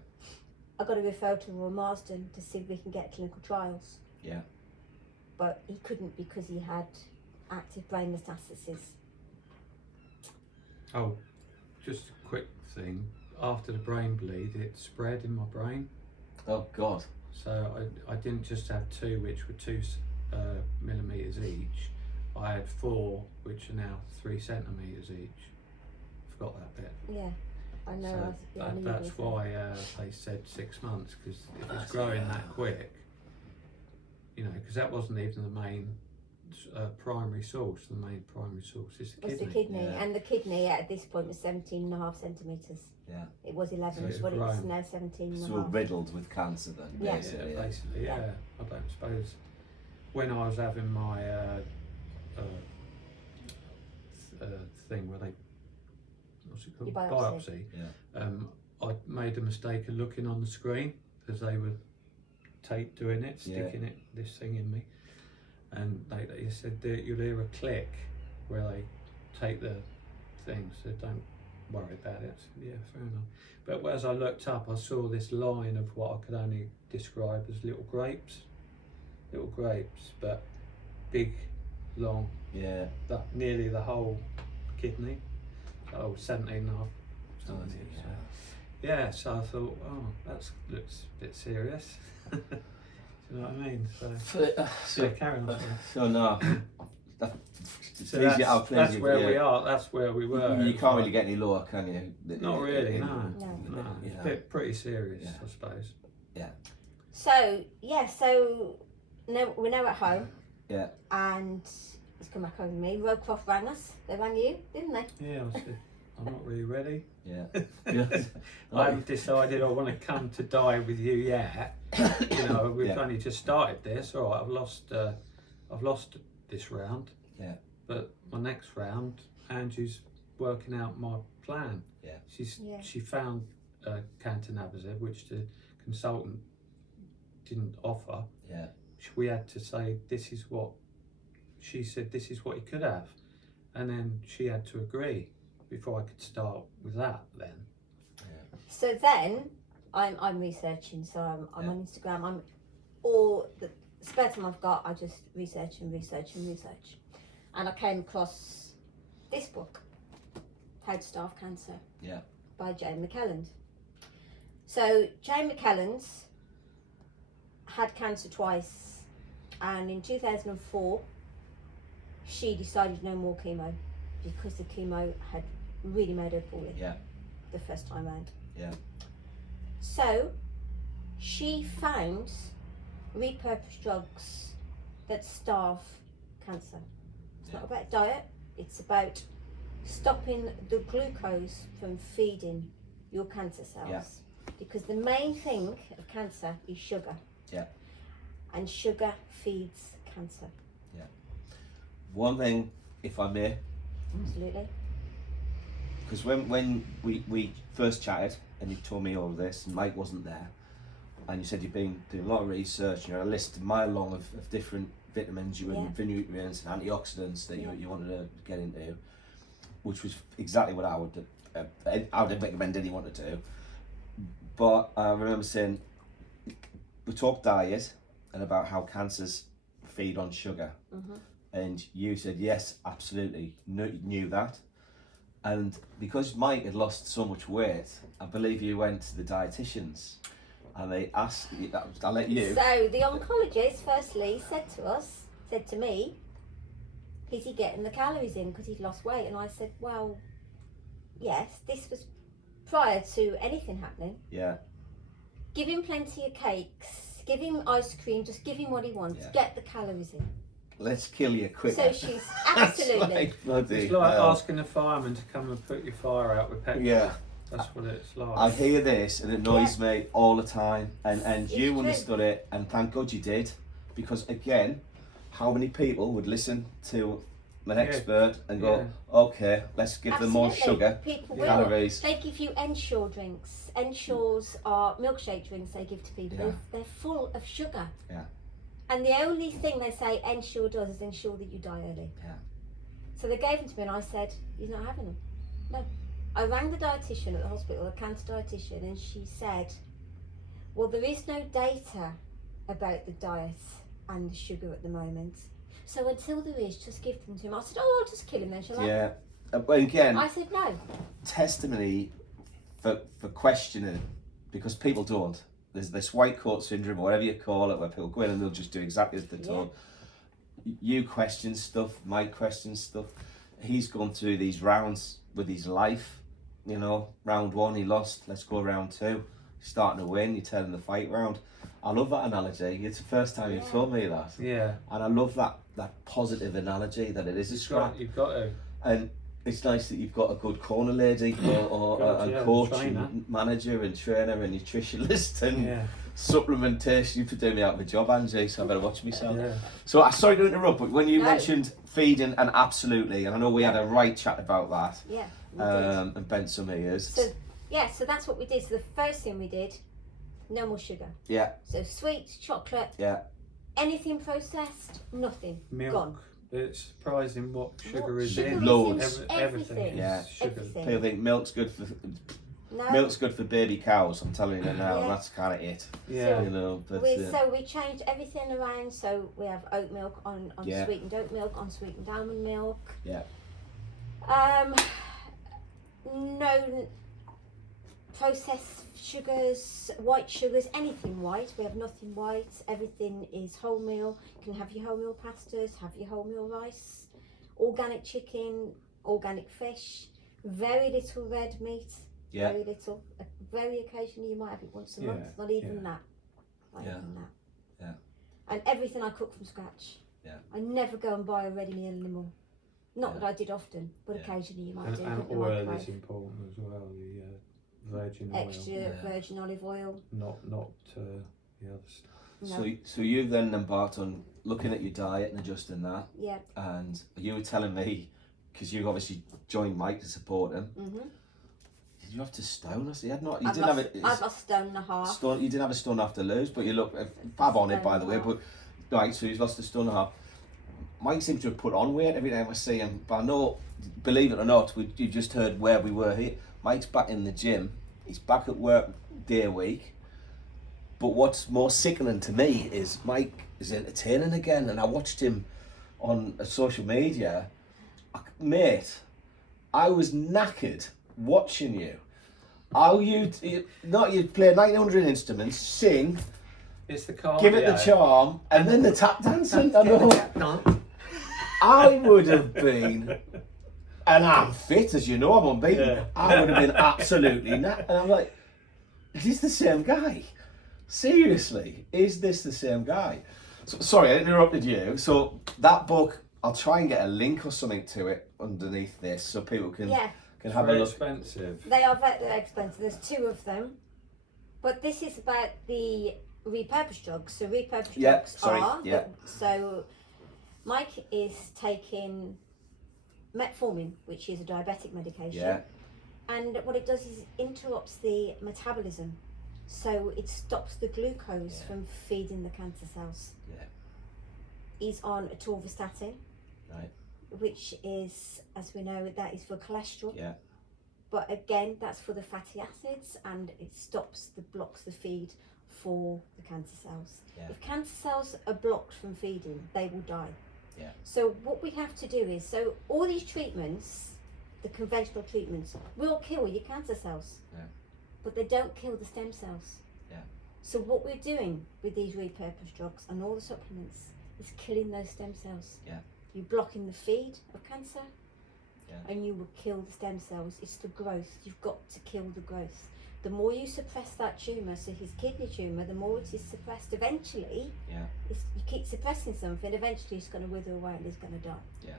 I got a referral to Royal Marsden to see if we can get clinical trials. Yeah. But he couldn't because he had active brain metastases. Oh, just a quick thing. After the brain bleed, it spread in my brain. Oh God. So I didn't just have 2, which were 2 millimetres each. I had 4, which are now 3 centimetres each. Forgot that bit. Yeah, I know. So I knew that's you were why they said 6 months, because if it's growing that quick, because that wasn't even the main primary source. The main primary source is the was kidney. the kidney, Yeah. and the kidney at this point was 17.5 centimetres. Yeah. It was 11, So it's but it's grown. now 17.5. So riddled with cancer then, Yeah. basically. Yeah, basically, Yeah. yeah. I don't suppose when I was having my thing where they, what's it called? Your biopsy. Yeah. I made a mistake of looking on the screen as they were doing it, sticking this thing in me, and they said that you'll hear a click where they take the thing, so don't worry about it. I said, yeah, fair enough. But as I looked up, I saw this line of what I could only describe as little grapes, but big, long, Yeah. nearly the whole kidney. 17 and a half. Something, so. Yeah, so I thought, oh, that looks a bit serious. Do you know what I mean? So carry on. So no, So that's where we are. That's where we were. You can't really get any lower, can you? Not really. No. Yeah. It's pretty serious, I suppose. Yeah. So now we're now at home. Yeah. And it's come back over to me. Rowcroft rang us. They rang you, didn't they? Yeah, I said, I'm not really ready. Yeah. I haven't decided I want to come to die with you yet. You know, we've only just started this. All right, I've lost this round. Yeah. But my next round, Andrew's working out my plan. Yeah. She found cantanabazib, which the consultant didn't offer. Yeah. We had to say, this is what she said, this is what he could have, and then she had to agree before I could start with that. Then so then I'm researching, so I'm on Instagram. I'm all the spare time I've got, I just research, and I came across this book, How to Starve Cancer, by Jane McKelland. So Jane McKelland's had cancer twice, and in 2004 she decided no more chemo because the chemo had really made her poorly the first time round. So she found repurposed drugs that starve cancer. It's not about diet, it's about stopping the glucose from feeding your cancer cells, because the main thing of cancer is sugar. And sugar feeds cancer. One thing, if I may. Absolutely. Because when we first chatted and you told me all of this and Mike wasn't there, and you said you've been doing a lot of research, you had a list a mile long of different vitamins, nutrients and antioxidants that you wanted to get into, which was exactly what I would recommend anyone to do. But I remember saying, we talked diet and about how cancers feed on sugar. And you said, yes, absolutely, knew that. And because Mike had lost so much weight, I believe you went to the dietitians and they asked, I'll let you. So the oncologist firstly said to me, is he getting the calories in because he's lost weight? And I said, well, yes, this was prior to anything happening. Give him plenty of cakes, give him ice cream, just give him what he wants, get the calories in. Let's kill you quick. So she's absolutely. It's like asking a fireman to come and put your fire out with petrol. That's what it's like. I hear this and it annoys me all the time, and you understood it, and thank God you did, because again, how many people would listen to an expert and go, okay, let's give them more sugar, calories. They give you Ensure drinks. Ensures are milkshake drinks they give to people. They're full of sugar. And the only thing they say Ensure does is ensure that you die early. So they gave them to me and I said, he's not having them. No. I rang the dietitian at the hospital, the cancer dietitian, and she said, well, there is no data about the diet and the sugar at the moment. So until there is, just give them to him. I said, oh, I'll just kill him then, shall I? But again, I said no. Testimony for questioning, because people don't. There's this white coat syndrome, or whatever you call it, where people go in and they'll just do exactly as they're told. You question stuff, Mike questions stuff. He's gone through these rounds with his life. You know, round one he lost, let's go round two. He's starting to win, you tell him the fight round. I love that analogy. It's the first time you've told me that. And I love that positive analogy that it is a scrap. You've got to. And it's nice that you've got a good corner lady or a coach and manager and trainer and nutritionist and supplementation. You've been doing me out of a job, Angie, so I better watch myself. So I'm sorry to interrupt, but when you mentioned feeding, and absolutely, and I know we had a right chat about that. And bent some ears. So that's what we did. So the first thing we did, no more sugar. So sweets, chocolate. Anything processed, nothing. Milk. Gone. It's surprising what sugar is in. Loads. Everything. Sugar. People think milk's good for baby cows. I'm telling you now, that's kind of it. You know. But, so we changed everything around. So we have oat milk on sweetened oat milk, on sweetened almond milk. no processed sugars, white sugars, anything white. We have nothing white. Everything is wholemeal. You can have your wholemeal pastas, have your wholemeal rice, organic chicken, organic fish, very little red meat. Yeah. Very little. Very occasionally you might have it once a month. Not even that. Not even that. Yeah. And everything I cook from scratch. Yeah. I never go and buy a ready meal anymore. Not that I did often, but occasionally you might do. And with the oil microwave. is important as well. The virgin oil. Extra virgin olive oil. Not the other stuff. No. So you've then embarked on looking at your diet and adjusting that. Yeah. And you were telling me, because you obviously joined Mike to support him. Mhm. Did you have to stone us? You had not. You I've didn't lost, have I've lost a stone and a half. stone. You didn't have a stone after lose, but you look fab on it, by the way. But right, so he's lost a stone and a half. Mike seems to have put on weight every time I see him. But I know, believe it or not, you just heard where we were here. Mike's back in the gym. He's back at work day a week. But what's more sickening to me is Mike is entertaining again, and I watched him on social media. Mate, I was knackered watching you. How you'd play 900 instruments, sing, It's the cardio. give it the charm, and then the tap dancing. I know. I would have been, and I'm fit as you know, I'm unbeaten. Yeah. I would have been absolutely knackered. And I'm like, is this the same guy? Seriously, is this the same guy? So, sorry, I interrupted you. So that book, I'll try and get a link or something to it underneath this so people can have a Very look. expensive. They are very expensive. There's 2 of them. But this is about the repurposed drugs. So repurposed drugs are... So Mike is taking metformin, which is a diabetic medication. Yeah. And what it does is interrupts the metabolism. So it stops the glucose from feeding the cancer cells. Yeah. He's on atorvastatin, Right. which is, as we know, that is for cholesterol. Yeah. But again, that's for the fatty acids, and it blocks the feed for the cancer cells. Yeah. If cancer cells are blocked from feeding, they will die. Yeah. So what we have to do is, so all these treatments, the conventional treatments, will kill your cancer cells. Yeah. But they don't kill the stem cells. Yeah. So what we're doing with these repurposed drugs and all the supplements is killing those stem cells. Yeah. You're blocking the feed of cancer. Yeah. And you will kill the stem cells. It's the growth. You've got to kill the growth. The more you suppress that tumour, so his kidney tumour, the more it is suppressed. Eventually, you keep suppressing something, eventually it's going to wither away and he's going to die. Yeah.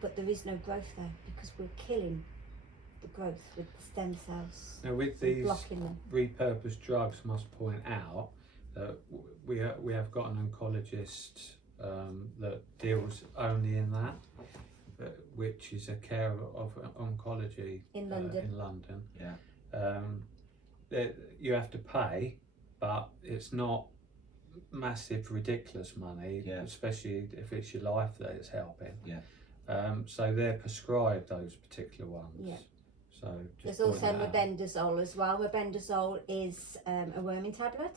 But there is no growth there because we're killing the growth with the stem cells. Now with We're these blocking them. repurposed drugs, I must point out that we have got an oncologist that deals only in that, which is a care of oncology In London. in London. Yeah. You have to pay, but it's not massive, ridiculous money, especially if it's your life that it's helping. Yeah. So they're prescribed those particular ones. Yeah. So There's just also point that out. mebendazole as well. Mebendazole is a worming tablet.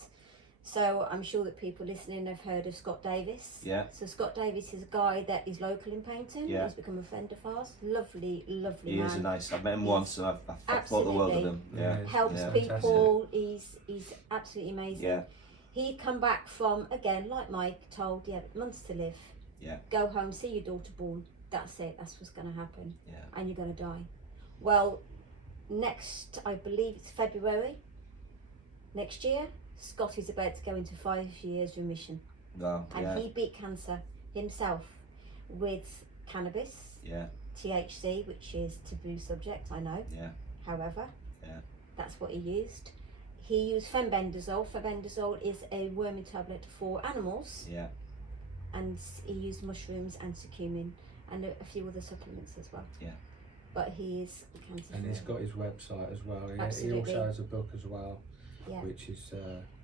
So I'm sure that people listening have heard of Scott Davis. Yeah. So Scott Davis is a guy that is local in Paynton. Yeah. He's become a friend of ours. Lovely, lovely He man. is a nice. I've met him once, and I've thought the world of him. Yeah. Helps Yeah. people. He's absolutely amazing. Yeah. He'd come back from, again, like Mike told, months to live. Yeah. Go home, see your daughter born. That's it. That's what's going to happen. Yeah. And you're going to die. Well, next, I believe it's February next year, Scott is about to go into 5 years remission. No. And Yeah. he beat cancer himself with cannabis, Yeah. THC, which is taboo subject, I know. Yeah. However, Yeah. that's what he used. He used fenbendazole. Fenbendazole is a worming tablet for animals, Yeah. and he used mushrooms and curcumin and a few other supplements as well. Yeah. But he is cancer And he's free. got his website as well. He Absolutely. also has a book as well, Yeah. which is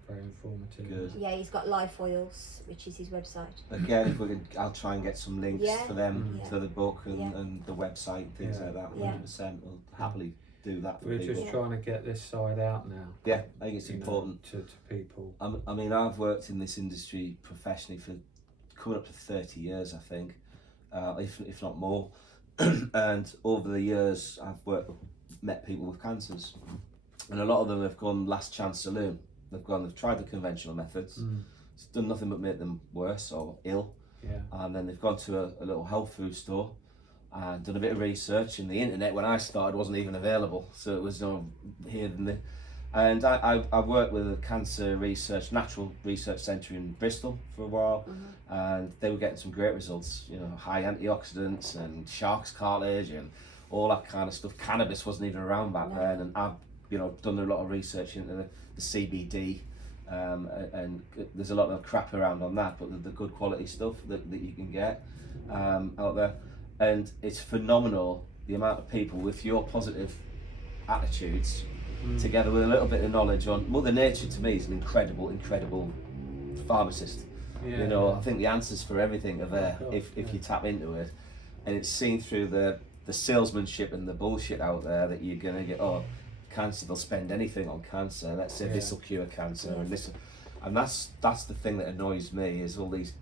very informative. Good. Yeah, he's got Life Oils, which is his website. Again, if we can, I'll try and get some links Yeah. for them Yeah. to the book and, Yeah. and the website, things Yeah. like that. Yeah. 100%. We'll happily do that for We're people. just trying to get this side out now. Yeah, I think it's you know, important. to people. I mean, I've worked in this industry professionally for coming up to 30 years, I think, if not more. And over the years, met people with cancers, and a lot of them have gone last chance saloon. They've tried the conventional methods. It's done nothing but make them worse or ill. Yeah. And then they've gone to a little health food store and done a bit of research. And the internet, when I started, wasn't even available, so it was here and there. And I worked with a natural research centre in Bristol for a while, and they were getting some great results. You know, high antioxidants and shark's cartilage and all that kind of stuff. Cannabis wasn't even around back then, and I've done a lot of research into the CBD, and there's a lot of crap around on that, but the good quality stuff that you can get out there, and it's phenomenal the amount of people with your positive attitudes. Together with a little bit of knowledge on Mother Nature, to me is an incredible pharmacist. I think the answers for everything are there if you tap into it, and it's seen through the salesmanship and the bullshit out there that you're gonna get. Oh, cancer, they'll spend anything on cancer. Let's say this will cure cancer, and this, and that's the thing that annoys me, is all these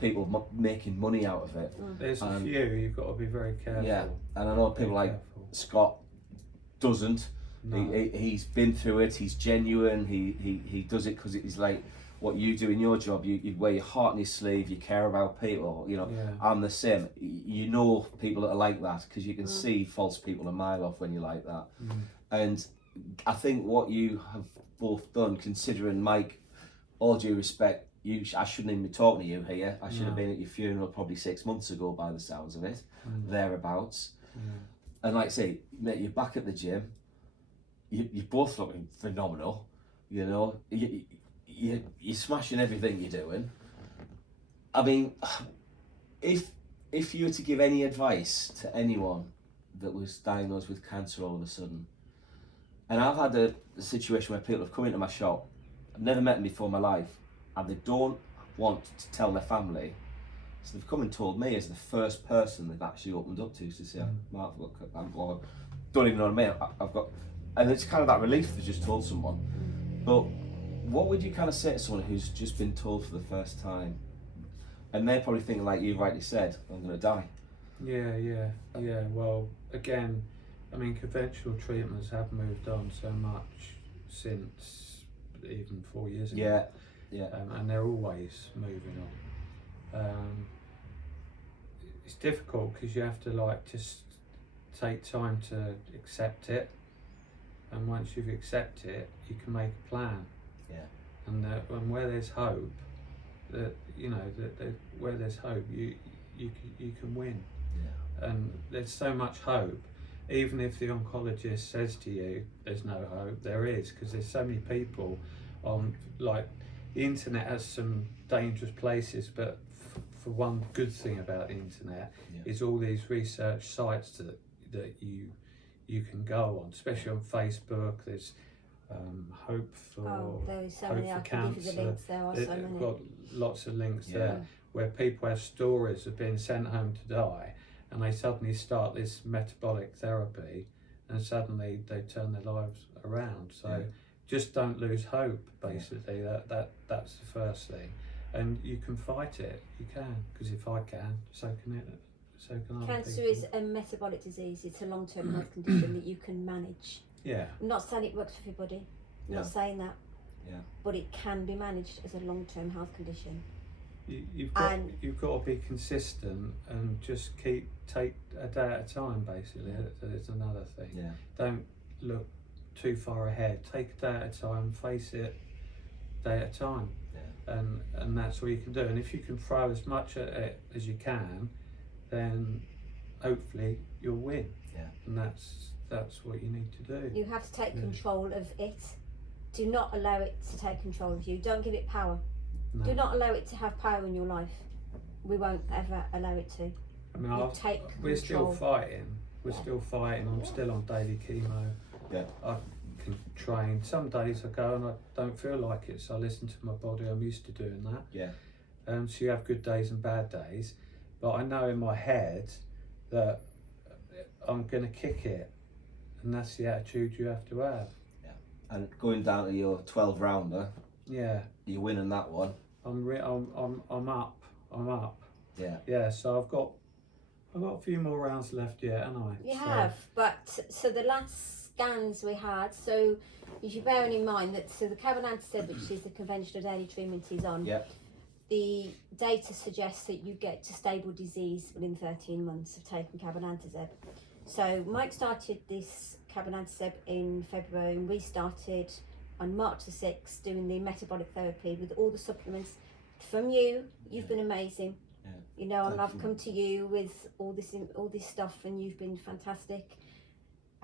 people making money out of it. There's a few, you've got to be very careful. Yeah, and I know people like Scott doesn't. No. He's been through it. He's genuine. He does it because it's like what you do in your job. You wear your heart on your sleeve. You care about people. I'm the same. People that are like that, because you can see false people a mile off when you're like that. And I think what you have both done, considering, Mike, all due respect, I shouldn't even be talking to you here. I should have been at your funeral probably 6 months ago, by the sounds of it, thereabouts. And like I say, mate, you're back at the gym. You're both looking phenomenal, you're smashing everything you're doing. I mean, if you were to give any advice to anyone that was diagnosed with cancer all of a sudden, and I've had a situation where people have come into my shop, I've never met them before in my life, and they don't want to tell their family, so they've come and told me as the first person they've actually opened up to say, Mark, look, don't even know what I mean, I've got. And it's kind of that relief to just told someone. But what would you kind of say to someone who's just been told for the first time? And they're probably thinking, like you rightly said, I'm going to die. Yeah. Well, again, I mean, conventional treatments have moved on so much since even 4 years ago. Yeah. And they're always moving on. It's difficult because you have to just take time to accept it. And once you've accepted it, you can make a plan. Yeah. And where there's hope, where there's hope, you can win. Yeah. And there's so much hope. Even if the oncologist says to you, "There's no hope," there is, because there's so many people on. Like, the internet has some dangerous places, but for one good thing about the internet is all these research sites that you can go on, especially on Facebook. There's hope for there is so hope many. for I can cancer. give you the links. There are so many. They've got lots of links there where people have stories of being sent home to die, and they suddenly start this metabolic therapy, and suddenly they turn their lives around. So just don't lose hope. Basically, that's the first thing, and you can fight it. You can, because if I can, so can it. So can other Cancer people. is a metabolic disease. It's a long-term health condition that you can manage. Yeah. I'm not saying it works for everybody. I'm not saying that. Yeah. But it can be managed as a long-term health condition. You've got to be consistent and just take a day at a time. Basically, it's another thing. Yeah. Don't look too far ahead. Take a day at a time. Face it, day at a time. Yeah. And that's all you can do. And if you can throw as much at it as you can, then hopefully you'll win. Yeah. And that's what you need to do. You have to take control of it. Do not allow it to take control of you. Don't give it power. No. Do not allow it to have power in your life. We won't ever allow it to. I mean, we're still fighting. We're still fighting. I'm still on daily chemo. Yeah. I can train. Some days I go and I don't feel like it, so I listen to my body. I'm used to doing that. Yeah. So you have good days and bad days. But I know in my head that I'm going to kick it, and that's the attitude you have to have. Yeah. And going down to your 12 rounder. Yeah. You're winning that one. I'm up. Yeah. Yeah. So I've got a few more rounds left yet, haven't I? You So- have, but so the last scans we had, so if you're bearing in mind that so the Cabanantaseb, which is the conventional daily treatment, is on. Yep. The data suggests that you get to stable disease within 13 months of taking Cabanantaseb. So Mike started this Cabanantaseb in February, and we started on March the 6th doing the metabolic therapy with all the supplements from you. You've been amazing. Yeah. You know, and Thank I've you. come to you with all this stuff, and you've been fantastic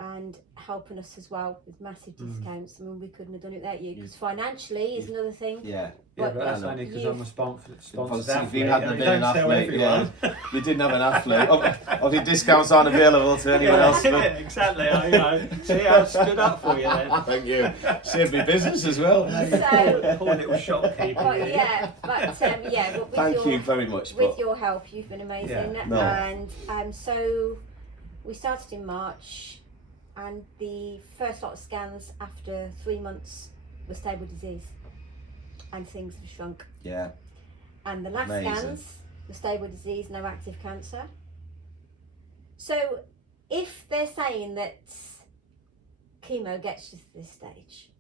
and helping us as well with massive discounts. I mean, we couldn't have done it without you, because financially is another thing. Yeah. Yeah, but that's I know. only because You've- I'm a sponsored If athlete. you hadn't and been we an don't tell athlete, everyone. you didn't have an athlete. Obviously, discounts aren't available to anyone else. Yeah, But exactly. I know. See, I stood up for you then. thank you. Saved me business as well. So, Poor little shopkeeper. but you. but with Thank your you very much. with But your help, you've been amazing. Yeah. No. And so we started in March, and the first lot of scans after 3 months were stable disease, and things have shrunk. yeah, And the last Amazing. scans were stable disease, no active cancer. So if they're saying that chemo gets you to this stage,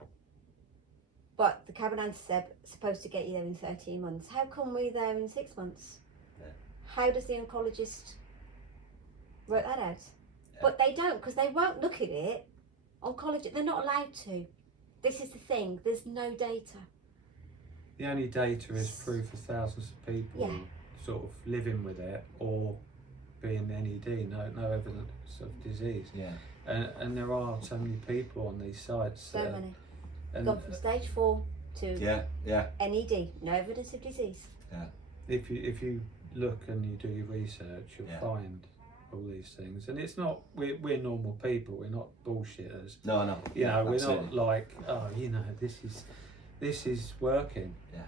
but the Cabanantaseb is supposed to get you there in 13 months, how come we're there in 6 months? Yeah. How does the oncologist work that out? Yeah. But they don't, because they won't look at it. Oncology, they're not allowed to. This is the thing, there's no data. The only data is proof of thousands of people Yeah. sort of living with it or being NED, no evidence of disease. yeah, And there are so many people on these sites. So many. And Gone from stage 4 to yeah. NED, no evidence of disease. if you look and you do your research, you'll Yeah. find all these things. And it's not, we're normal people, we're not bullshitters. No. You know, we're not absolutely. like, oh, you know, this is working. Yeah.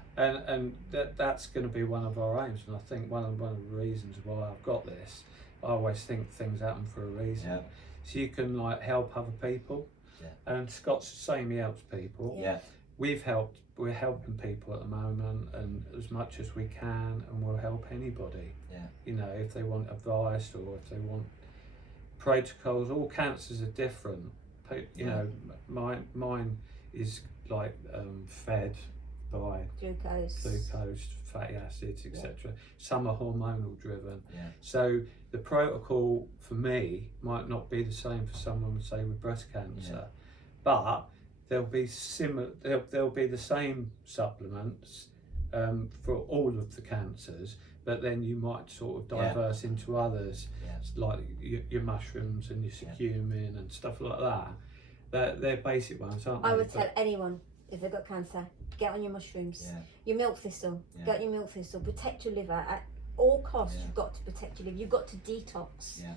And that's going to be one of our aims. And I think one of the reasons why I've got this, I always think things happen for a reason. Yeah. So you can like help other people. Yeah. And Scott's the same, he helps people. Yeah. We're helping people at the moment, and as much as we can, and we'll help anybody. Yeah. You know, if they want advice or if they want protocols, all cancers are different. You know, mine is like fed by glucose, fatty acids, etc. Some are hormonal driven. Yeah. So the protocol for me might not be the same for someone, say, with breast cancer, but there'll be there'll be the same supplements for all of the cancers, but then you might sort of diverse into others, like your mushrooms and your curcumin and stuff like that. They're basic ones, aren't they? I would tell anyone, if they've got cancer, get on your mushrooms. Yeah. Your milk thistle, Yeah. get on your milk thistle, protect your liver. At all costs, Yeah. you've got to protect your liver. You've got to detox. Yeah.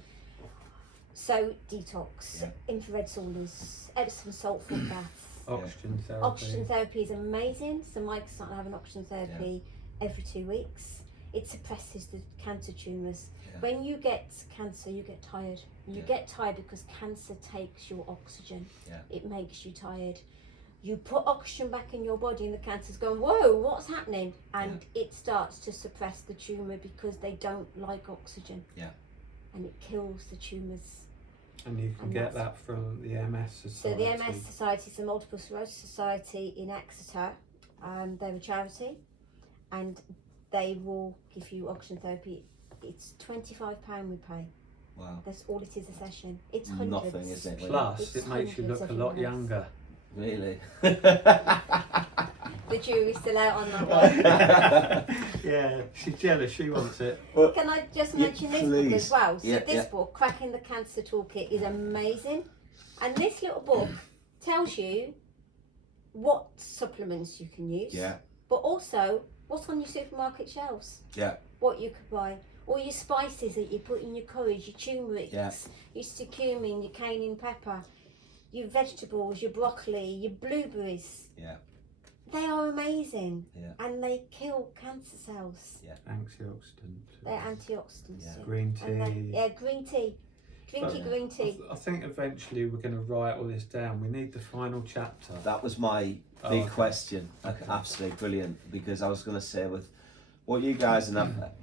So detox, Yeah. infrared saunas, Epsom salt foot baths. Oxygen therapy. Oxygen therapy is amazing. So Mike's starting to have an oxygen therapy every 2 weeks. It suppresses the cancer tumours. Yeah. When you get cancer, you get tired. You Yeah. get tired because cancer takes your oxygen. Yeah. It makes you tired. You put oxygen back in your body and the cancer's going, whoa, what's happening? And it starts to suppress the tumour because they don't like oxygen. Yeah. And it kills the tumours. And you can And get that's- that from the MS So Society. the MS Society is the Multiple Sclerosis Society in Exeter. They're a charity, and they will give you oxygen therapy. It's £25 we pay. Wow. That's all it is a session. It's hundreds. Nothing, is it? Plus, It's it makes you hundreds look a of lot euros. younger. Really? The jury's still out on that one. Yeah, she's jealous. She wants it. Can I just Yeah, mention this book please. as well? So Yeah, this yeah. book, Cracking the Cancer Toolkit, is amazing. And this little book tells you what supplements you can use, Yeah. but also what's on your supermarket shelves. Yeah. What you could buy. All your spices that you put in your curries, your turmeric, Yeah. your cumin, your cayenne pepper, your vegetables, your broccoli, your blueberries. Yeah. They are amazing. Yeah. And they kill cancer cells. Antioxidant. They're antioxidants. Yeah. yeah. Green And they, tea. yeah, green tea. Drink But- your green tea. I think eventually we're going to write all this down. We need the final chapter. That was my Oh, big okay. question. Okay. Absolutely brilliant. Because I was going to say with what you guys, and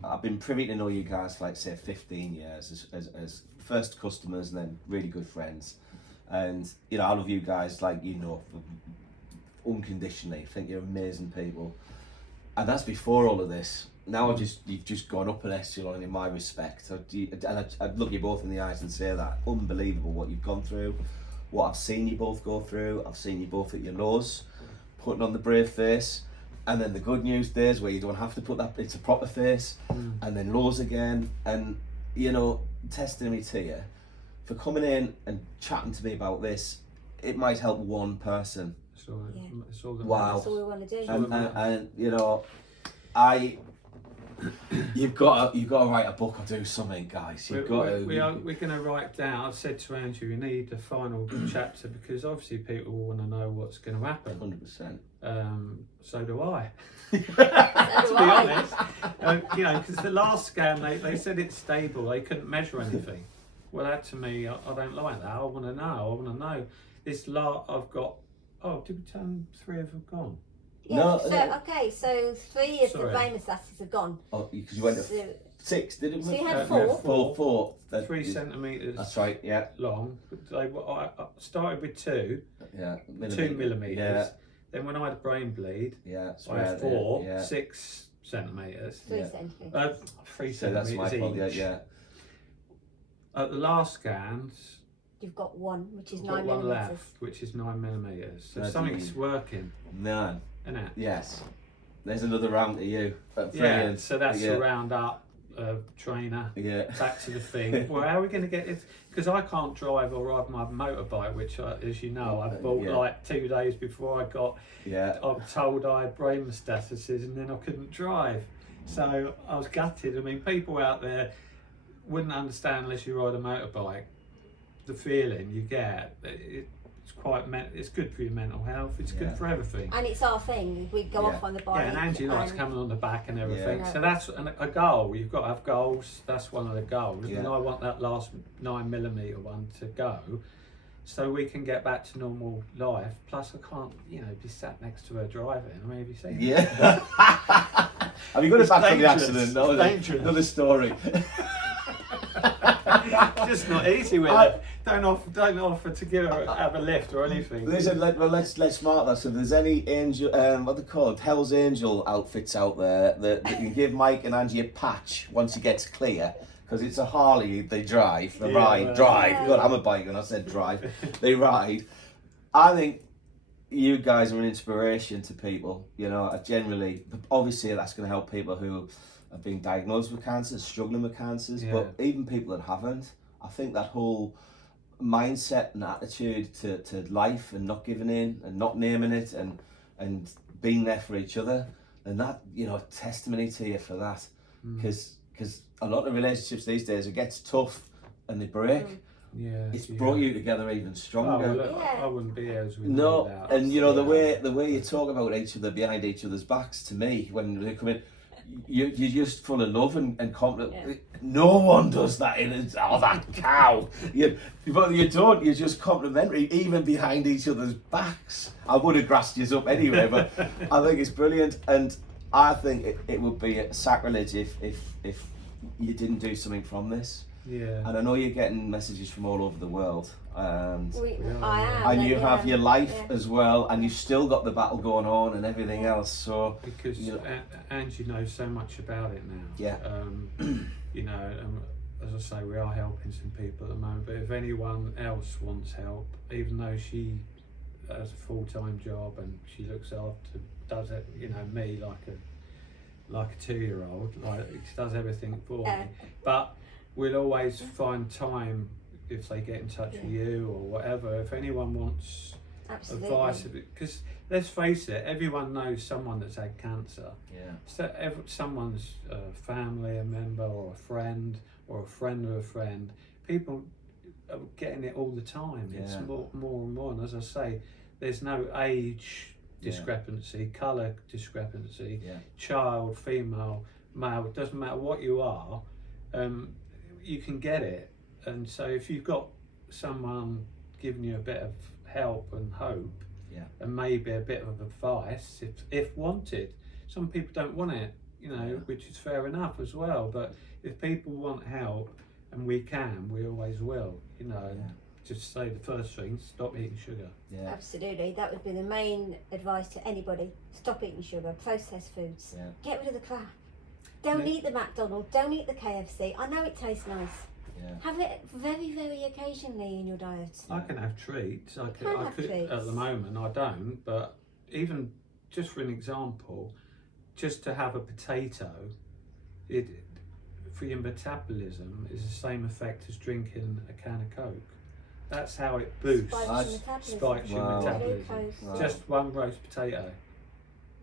I've been privy to know you guys for like say 15 years as first customers and then really good friends, and you know I love you guys like you know unconditionally. I think you're amazing people, and that's before all of this. Now you've just gone up an echelon in my respect, and I'd look you both in the eyes and say that unbelievable what you've gone through, what I've seen you both go through. I've seen you both at your lows, putting on the brave face. And then the good news days where you don't have to put that, it's a proper face, and then lows again, and you know, testimony to you for coming in and chatting to me about this. It might help one person. It's all Wow. That's all we want to do. And you know, you've got to write a book or do something, guys. We're going to write down. I said to Andrew, we need the final chapter because obviously people want to know what's going to happen. 100%. So do I. So To do be I. honest, you know, because the last scan they said it's stable. They couldn't measure anything. Well, that to me, I don't like that. I want to know. I want to know. This lot I've got. Oh, did we tell them 3 of them gone? Yeah, No, so 3 of the Sorry. brain metastases are gone. Oh, because you went to So, 6, didn't so we? you had we had 4. Four. 3 centimetres. That's right. Yeah. Long. I started with 2 Yeah. 2 millimetres. Yeah. Then when I had a brain bleed, Yeah. I had 4 Yeah. 6 centimetres. 3 Yeah. centimetres. 3 So that's centimetres my fault. each. Yeah. At the last scans, You've got 1, which is I've 9 got 1 millimetres. left, which is 9 millimetres. So Bloody- something's working, No. isn't it? Yes. There's another round to you. Yeah. Brilliant. So that's Yeah. a round up trainer. Yeah. Back to the thing. Well, how are we going to get it? Because I can't drive or ride my motorbike, which, as you know, I bought Yeah. like 2 days before I got. Yeah. I was told I had brain metastases, and then I couldn't drive. So I was gutted. I mean, people out there wouldn't understand unless you ride a motorbike. The feeling you get, it's quite. It's good for your mental health. It's Yeah. good for everything. And it's our thing. We go Yeah. off on the bike. Yeah, and Angie likes and- coming on the back and everything. Yeah. So that's a goal. You've got to have goals. That's one of the goals. Yeah. And I want that last 9 millimetre one to go, so we can get back to normal life. Plus, I can't, be sat next to her driving. I mean, have you seen it? Yeah. Have you got it It's back from the dangerous. accident? No, Dangerous. Another story. It's just not easy with it. Don't offer to have a lift or anything. Listen, let's mark that. So if there's any angel, what they called, Hell's Angel outfits out there that can give Mike and Angie a patch once he gets clear, because it's a Harley they drive, Yeah, drive. Yeah. God, I'm a biker and I said drive. They ride. I think you guys are an inspiration to people. Generally, obviously that's going to help people who have been diagnosed with cancers, struggling with cancers, Yeah. but even people that haven't. I think that whole mindset and attitude to life and not giving in and not naming it and being there for each other, and that, testimony to you for that, because a lot of relationships these days, it gets tough and they break. Yeah, It's brought you together even stronger. Oh, well, look, Yeah. I wouldn't be here as we No, know that. and the way you talk about each other behind each other's backs, to me, when they come in, you're just full of love and confidence. Yeah. No one does that that cow. But you don't. You're just complimentary, even behind each other's backs. I would have grassed you up anyway, but I think it's brilliant, and I think it would be a sacrilege if you didn't do something from this. Yeah. And I know you're getting messages from all over the world, and I am. and you yeah. have your life Yeah. as well, and you've still got the battle going on and everything else. So Because Angie knows so much about it now. Yeah. As I say, we are helping some people at the moment. But if anyone else wants help, even though she has a full-time job and she looks after, does it, me like a 2-year-old, like she does everything for me. But we'll always find time if they get in touch with you or whatever. If anyone wants Absolutely. advice, because let's face it, everyone knows someone that's had cancer. yeah, So someone's family, a member, or a friend of a friend. People are getting it all the time. It's Yeah. more and more. And as I say, there's no age Yeah. discrepancy, colour discrepancy, yeah, child, female, male. It doesn't matter what you are. You can get it. And so if you've got someone giving you a bit of help and hope, yeah, and maybe a bit of advice if wanted. Some people don't want it, you know, which is fair enough as well. But if people want help, and we always will, you know. And just say the first thing: stop eating sugar. Yeah. Absolutely, that would be the main advice to anybody. Stop eating sugar, processed foods. Yeah. Get rid of the crap. Don't eat the McDonald's, don't eat the KFC. I know it tastes nice. Yeah. Have it very, very occasionally in your diet. I can have treats. I can have could treats. at the moment. I don't, but even just for an example, just to have a potato, it for your metabolism is the same effect as drinking a can of Coke. That's how it boosts, spikes your metabolism. Wow. Just one roast potato,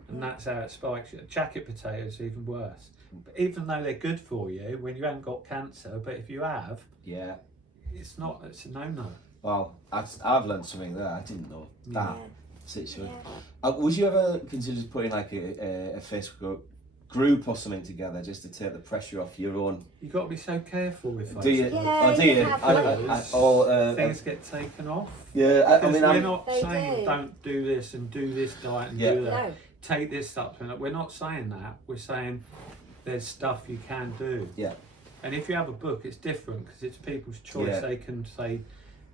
and that's how it spikes you. Jacket potatoes even worse. But even though they're good for you when you haven't got cancer, but if you have, it's a no-no. Well, I've learned something there. I didn't know that situation. Yeah. Would you ever consider putting like a Facebook group or something together just to take the pressure off your own? You've got to be so careful with Facebook. Do you? Yeah, Do you? you have Things get taken off. Yeah, I mean, we're not They saying do. don't do this and do this diet and do that. No. Take this supplement. We're not saying that. We're saying there's stuff you can do. Yeah. And if you have a book, it's different because it's people's choice. Yeah. They can say,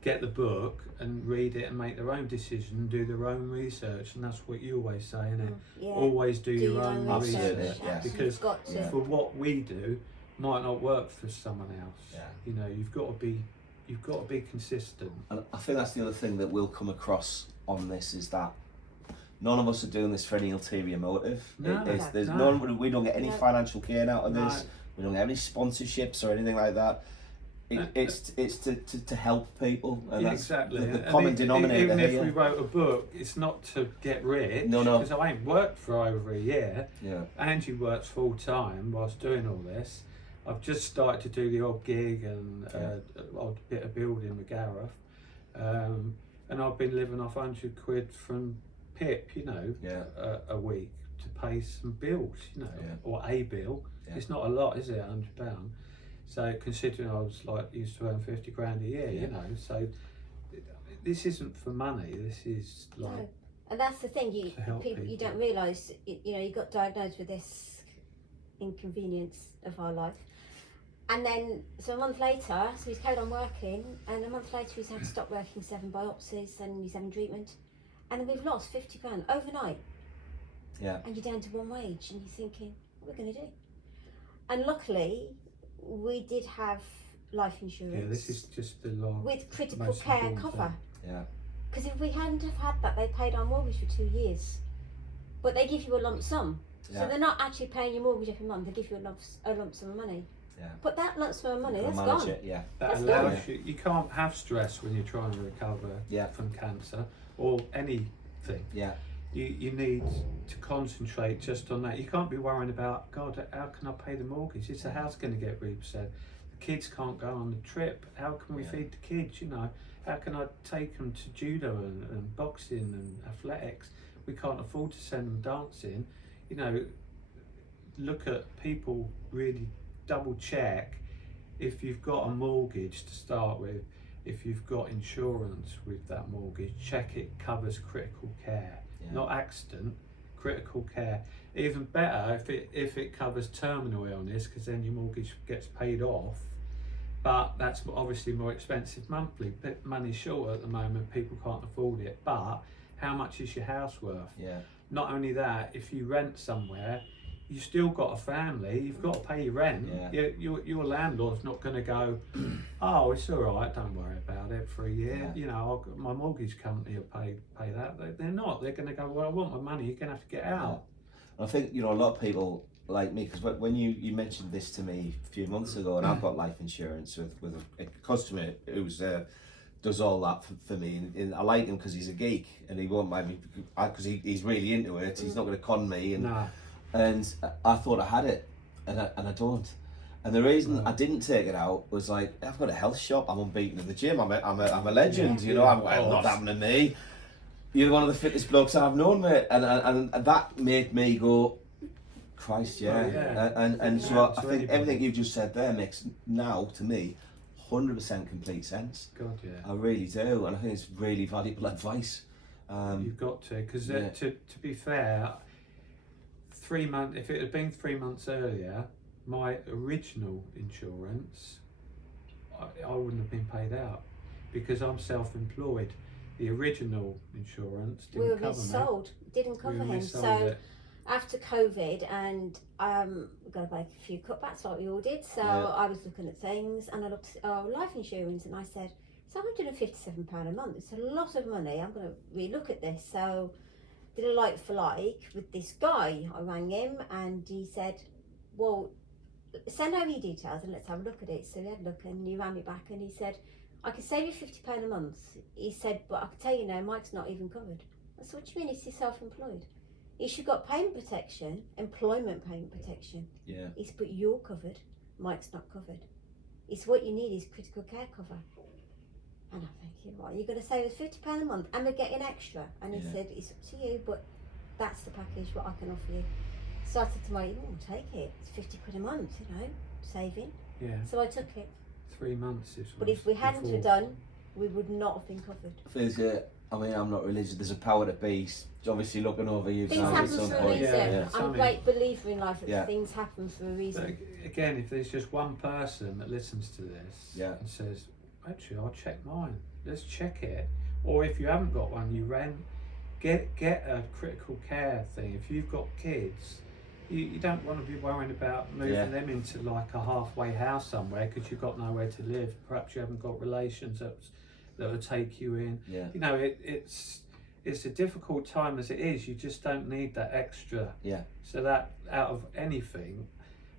get the book and read it and make their own decision and do their own research. And that's what you always say, isn't it? Yeah. Always do your own research. research. Yeah. Because You've got to. for what we do might not work for someone else. Yeah. You know, you've got to be consistent. And I think that's the other thing that we'll come across on this is that none of us are doing this for any ulterior motive. No, There's no. none. We don't get any financial gain out of this. No. We don't get any sponsorships or anything like that. It's to help people. And Yeah, that's exactly. The And common denominator even here. if we wrote a book, it's not to get rich. No. Because I ain't worked for over a year. Yeah. Angie works full time whilst doing all this. I've just started to do the odd gig and odd bit of building with Gareth. And I've been living off 100 quid from Pip, you know, a week to pay some bills, you know, or a bill. Yeah. It's not a lot, is it, £100? So considering I was like used to earn 50 grand a year, you know, so this isn't for money. This is like. No. And that's the thing. You to help people you people. don't realise. You know, you got diagnosed with this inconvenience of our life, and then so a month later, so he's carried on working, and a month later he's had to stop working, 7 biopsies, and he's having treatment, and then we've lost 50 grand overnight. Yeah. And you're down to one wage, and you're thinking, what are we going to do? And luckily, we did have life insurance. Yeah, this is just the law. With critical most care important cover. thing. Yeah. Because if we hadn't have had that, they paid our mortgage for 2 years. But they give you a lump sum. Yeah. So they're not actually paying your mortgage every month, they give you a lump sum of money. Yeah. But that lump sum of money, Gotta that's manage gone. it, yeah. That That's allows good. you can't have stress when you're trying to recover from cancer or anything. Yeah. You need to concentrate just on that. You can't be worrying about, God, how can I pay the mortgage? Is the house going to get repossessed? The kids can't go on the trip. How can we feed the kids? You know, how can I take them to judo and boxing and athletics? We can't afford to send them dancing. You know, look at people, really double check if you've got a mortgage to start with, if you've got insurance with that mortgage, check it covers critical care. Not accident, critical care. Even better if it covers terminal illness, because then your mortgage gets paid off. But that's obviously more expensive monthly. But money's short at the moment, people can't afford it. But how much is your house worth? Yeah. Not only that, if you rent somewhere, you've still got a family, you've got to pay your rent. Yeah. Your landlord's not going to go, oh, it's all right, don't worry about it for a year. Yeah. You know, my mortgage company will pay that. They're not. They're going to go, well, I want my money, you're going to have to get out. I think, you know, a lot of people like me, because when you mentioned this to me a few months ago, and I've got life insurance with a customer who's does all that for me, and I like him because he's a geek and he won't mind me because he's really into it. He's not going to con me, and I thought I had it, and I don't. And the reason I didn't take it out was like, I've got a health shop, I'm unbeaten in the gym, I'm a legend, you know, I'm not happening to me. You're one of the fittest blokes I've known, mate, and that made me go, Christ, and so I think everything you've just said there makes now to me 100% complete sense. God, yeah. I really do, and I think it's really valuable advice. You've got to, because to be fair, 3 months, if it had been 3 months earlier, my original insurance, I wouldn't have been paid out because I'm self-employed. The original insurance We were didn't cover me. sold, didn't cover We him. resold So it. after COVID, and we've got to make a few cutbacks like we all did. So Yeah. I was looking at things, and I looked at life insurance, and I said, it's £157 a month. It's a lot of money. I'm going to relook at this. So did a like for like with this guy. I rang him, and he said, well, send over your details and let's have a look at it. So he had a look, and he rang me back, and he said, I can save you £50 a month. He said, but I can tell you now, Mike's not even covered. I said, what do you mean? He's self-employed. He's got payment protection, employment payment protection. Yeah. He said, but you're covered. Mike's not covered. It's what you need is critical care cover. And I'm thinking, well, you're going to save us £50 a month and we're getting extra. And he Yeah. said, it's up to you, but that's the package what I can offer you. So I said to Mike, oh, take it. It's 50 quid a month, you know, saving. Yeah, So I took it. 3 months. But if we hadn't before. have done, we would not have been covered. I mean, I'm not religious. There's a power to be obviously looking over you Things guys at happen some for a point. reason. Yeah. I'm a great believer in life that Yeah. things happen for a But reason. again, if there's just one person that listens to this Yeah. and says, actually, I'll check mine. Let's check it. Or if you haven't got one, you get a critical care thing. If you've got kids, you don't want to be worrying about moving Yeah. them into like a halfway house somewhere because you've got nowhere to live. Perhaps you haven't got relations that will take you in. Yeah. You know, it's a difficult time as it is. You just don't need that extra. Yeah. So that out of anything,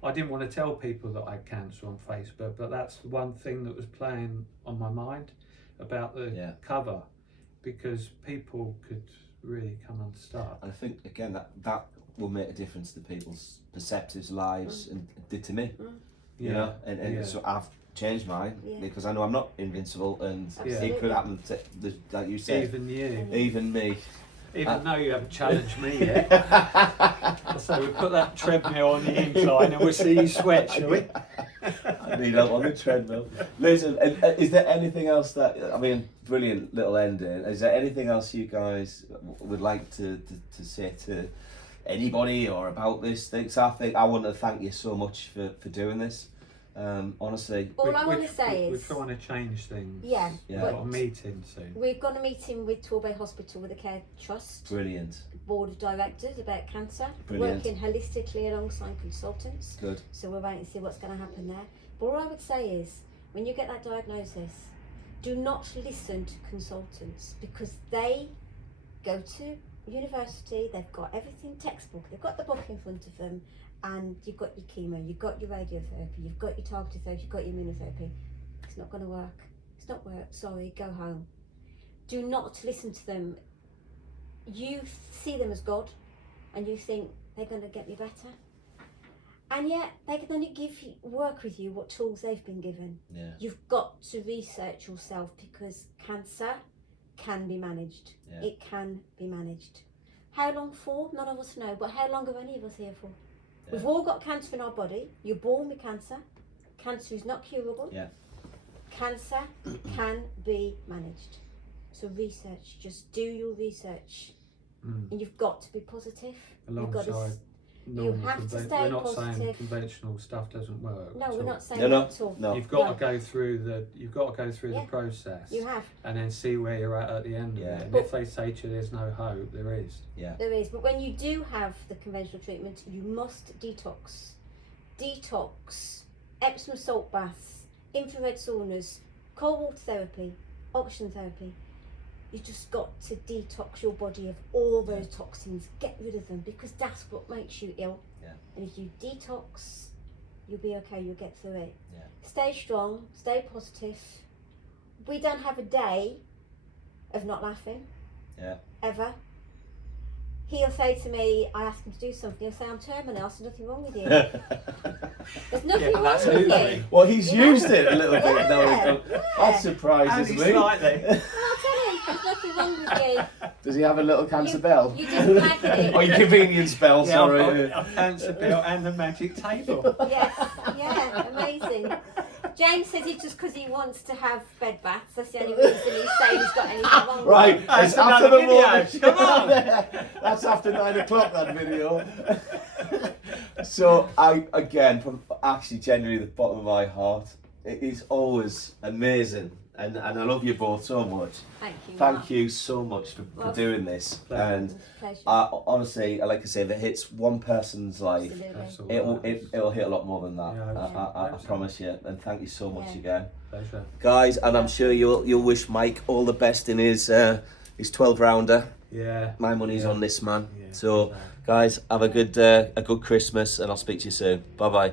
I didn't want to tell people that I had cancer on Facebook, but that's the one thing that was playing on my mind about the Yeah. cover, because people could really come unstuck. And I think again that will make a difference to people's perceptives, lives, and it did to me. You know, and Yeah. so I've changed mine Yeah. because I know I'm not invincible, and Absolutely. it could happen to like you said, Even you, even me. even though you haven't challenged me yet. So we put that treadmill on the incline and we'll see you sweat, shall we? I need help on the treadmill. Listen, is there anything else that, I mean, brilliant little ending. Is there anything else you guys would like to say to anybody or about this thing? So I want to thank you so much for doing this. Honestly. All I want to say we're is, trying to change things. Yeah, We've but- got a meeting soon. we've got a meeting with Torbay Hospital with the Care Trust Brilliant. Board of Directors about cancer, Brilliant. working holistically alongside consultants. Good. So we're waiting to see what's going to happen there. But all I would say is, when you get that diagnosis, do not listen to consultants, because they go to university, they've got everything textbook, they've got the book in front of them, and you've got your chemo, you've got your radiotherapy, you've got your targeted therapy, you've got your immunotherapy. It's not going to work. It's not work. Sorry, go home. Do not listen to them. You see them as God, and you think they're going to get me better. And yet, they can only work with you what tools they've been given. Yeah. You've got to research yourself, because cancer can be managed. Yeah. It can be managed. How long for? None of us know. But how long are any of us here for? Yeah. We've all got cancer in our body. You're born with cancer. Cancer is not curable. Yeah. Cancer can be managed. So research. Just do your research. And you've got to be positive. You've got to Alongside you normal have to conven- stay we're not saying positive. conventional stuff doesn't work. No, at we're all. not saying No, that at all. no. You've got No. to go through the Yeah. process, You have. and then see where you're at the end Yeah. of it. And But- if they say to you there's no hope, there is. Yeah. There is, but when you do have the conventional treatment, you must detox. Detox, Epsom salt baths, infrared saunas, cold water therapy, oxygen therapy. You just got to detox your body of all those toxins. Get rid of them, because that's what makes you ill. Yeah. And if you detox, you'll be okay. You'll get through it. Yeah. Stay strong. Stay positive. We don't have a day of not laughing. Yeah. Ever. He'll say to me, I ask him to do something, he'll say, I'm terminal, there's nothing wrong with you. There's nothing wrong with absolutely. you. Well, he's You know? used it a little bit. Yeah, No, yeah. that surprises me. Well, I'll tell him, there's nothing wrong with you. Does he have a little cancer bell? You just flagged it. Or your convenience bell, sorry. a cancer bill and the magic table. Yes, yeah, amazing. James says it's just because he wants to have bed baths. That's the only reason he's saying he's got anything wrong with Right, him. it's That's after another the video. morning. Come on. That's after 9 o'clock, that video. So I, again, from actually genuinely the bottom of my heart, it is always amazing, and I love you both so much. Thank you. Thank Mark. you so much for Well, doing this. pleasure. And Pleasure. honestly, like I say, if it hits one person's life, Absolutely. That's all it'll that is. it'll hit a lot more than that. Yeah, I hope so. promise you. And thank you so much Yeah. again, Pleasure. guys. And I'm sure you'll wish Mike all the best in his 12 rounder. Yeah. My money's Yeah. on this man. Yeah, So, exactly. guys, have a good Christmas, and I'll speak to you soon. Bye bye.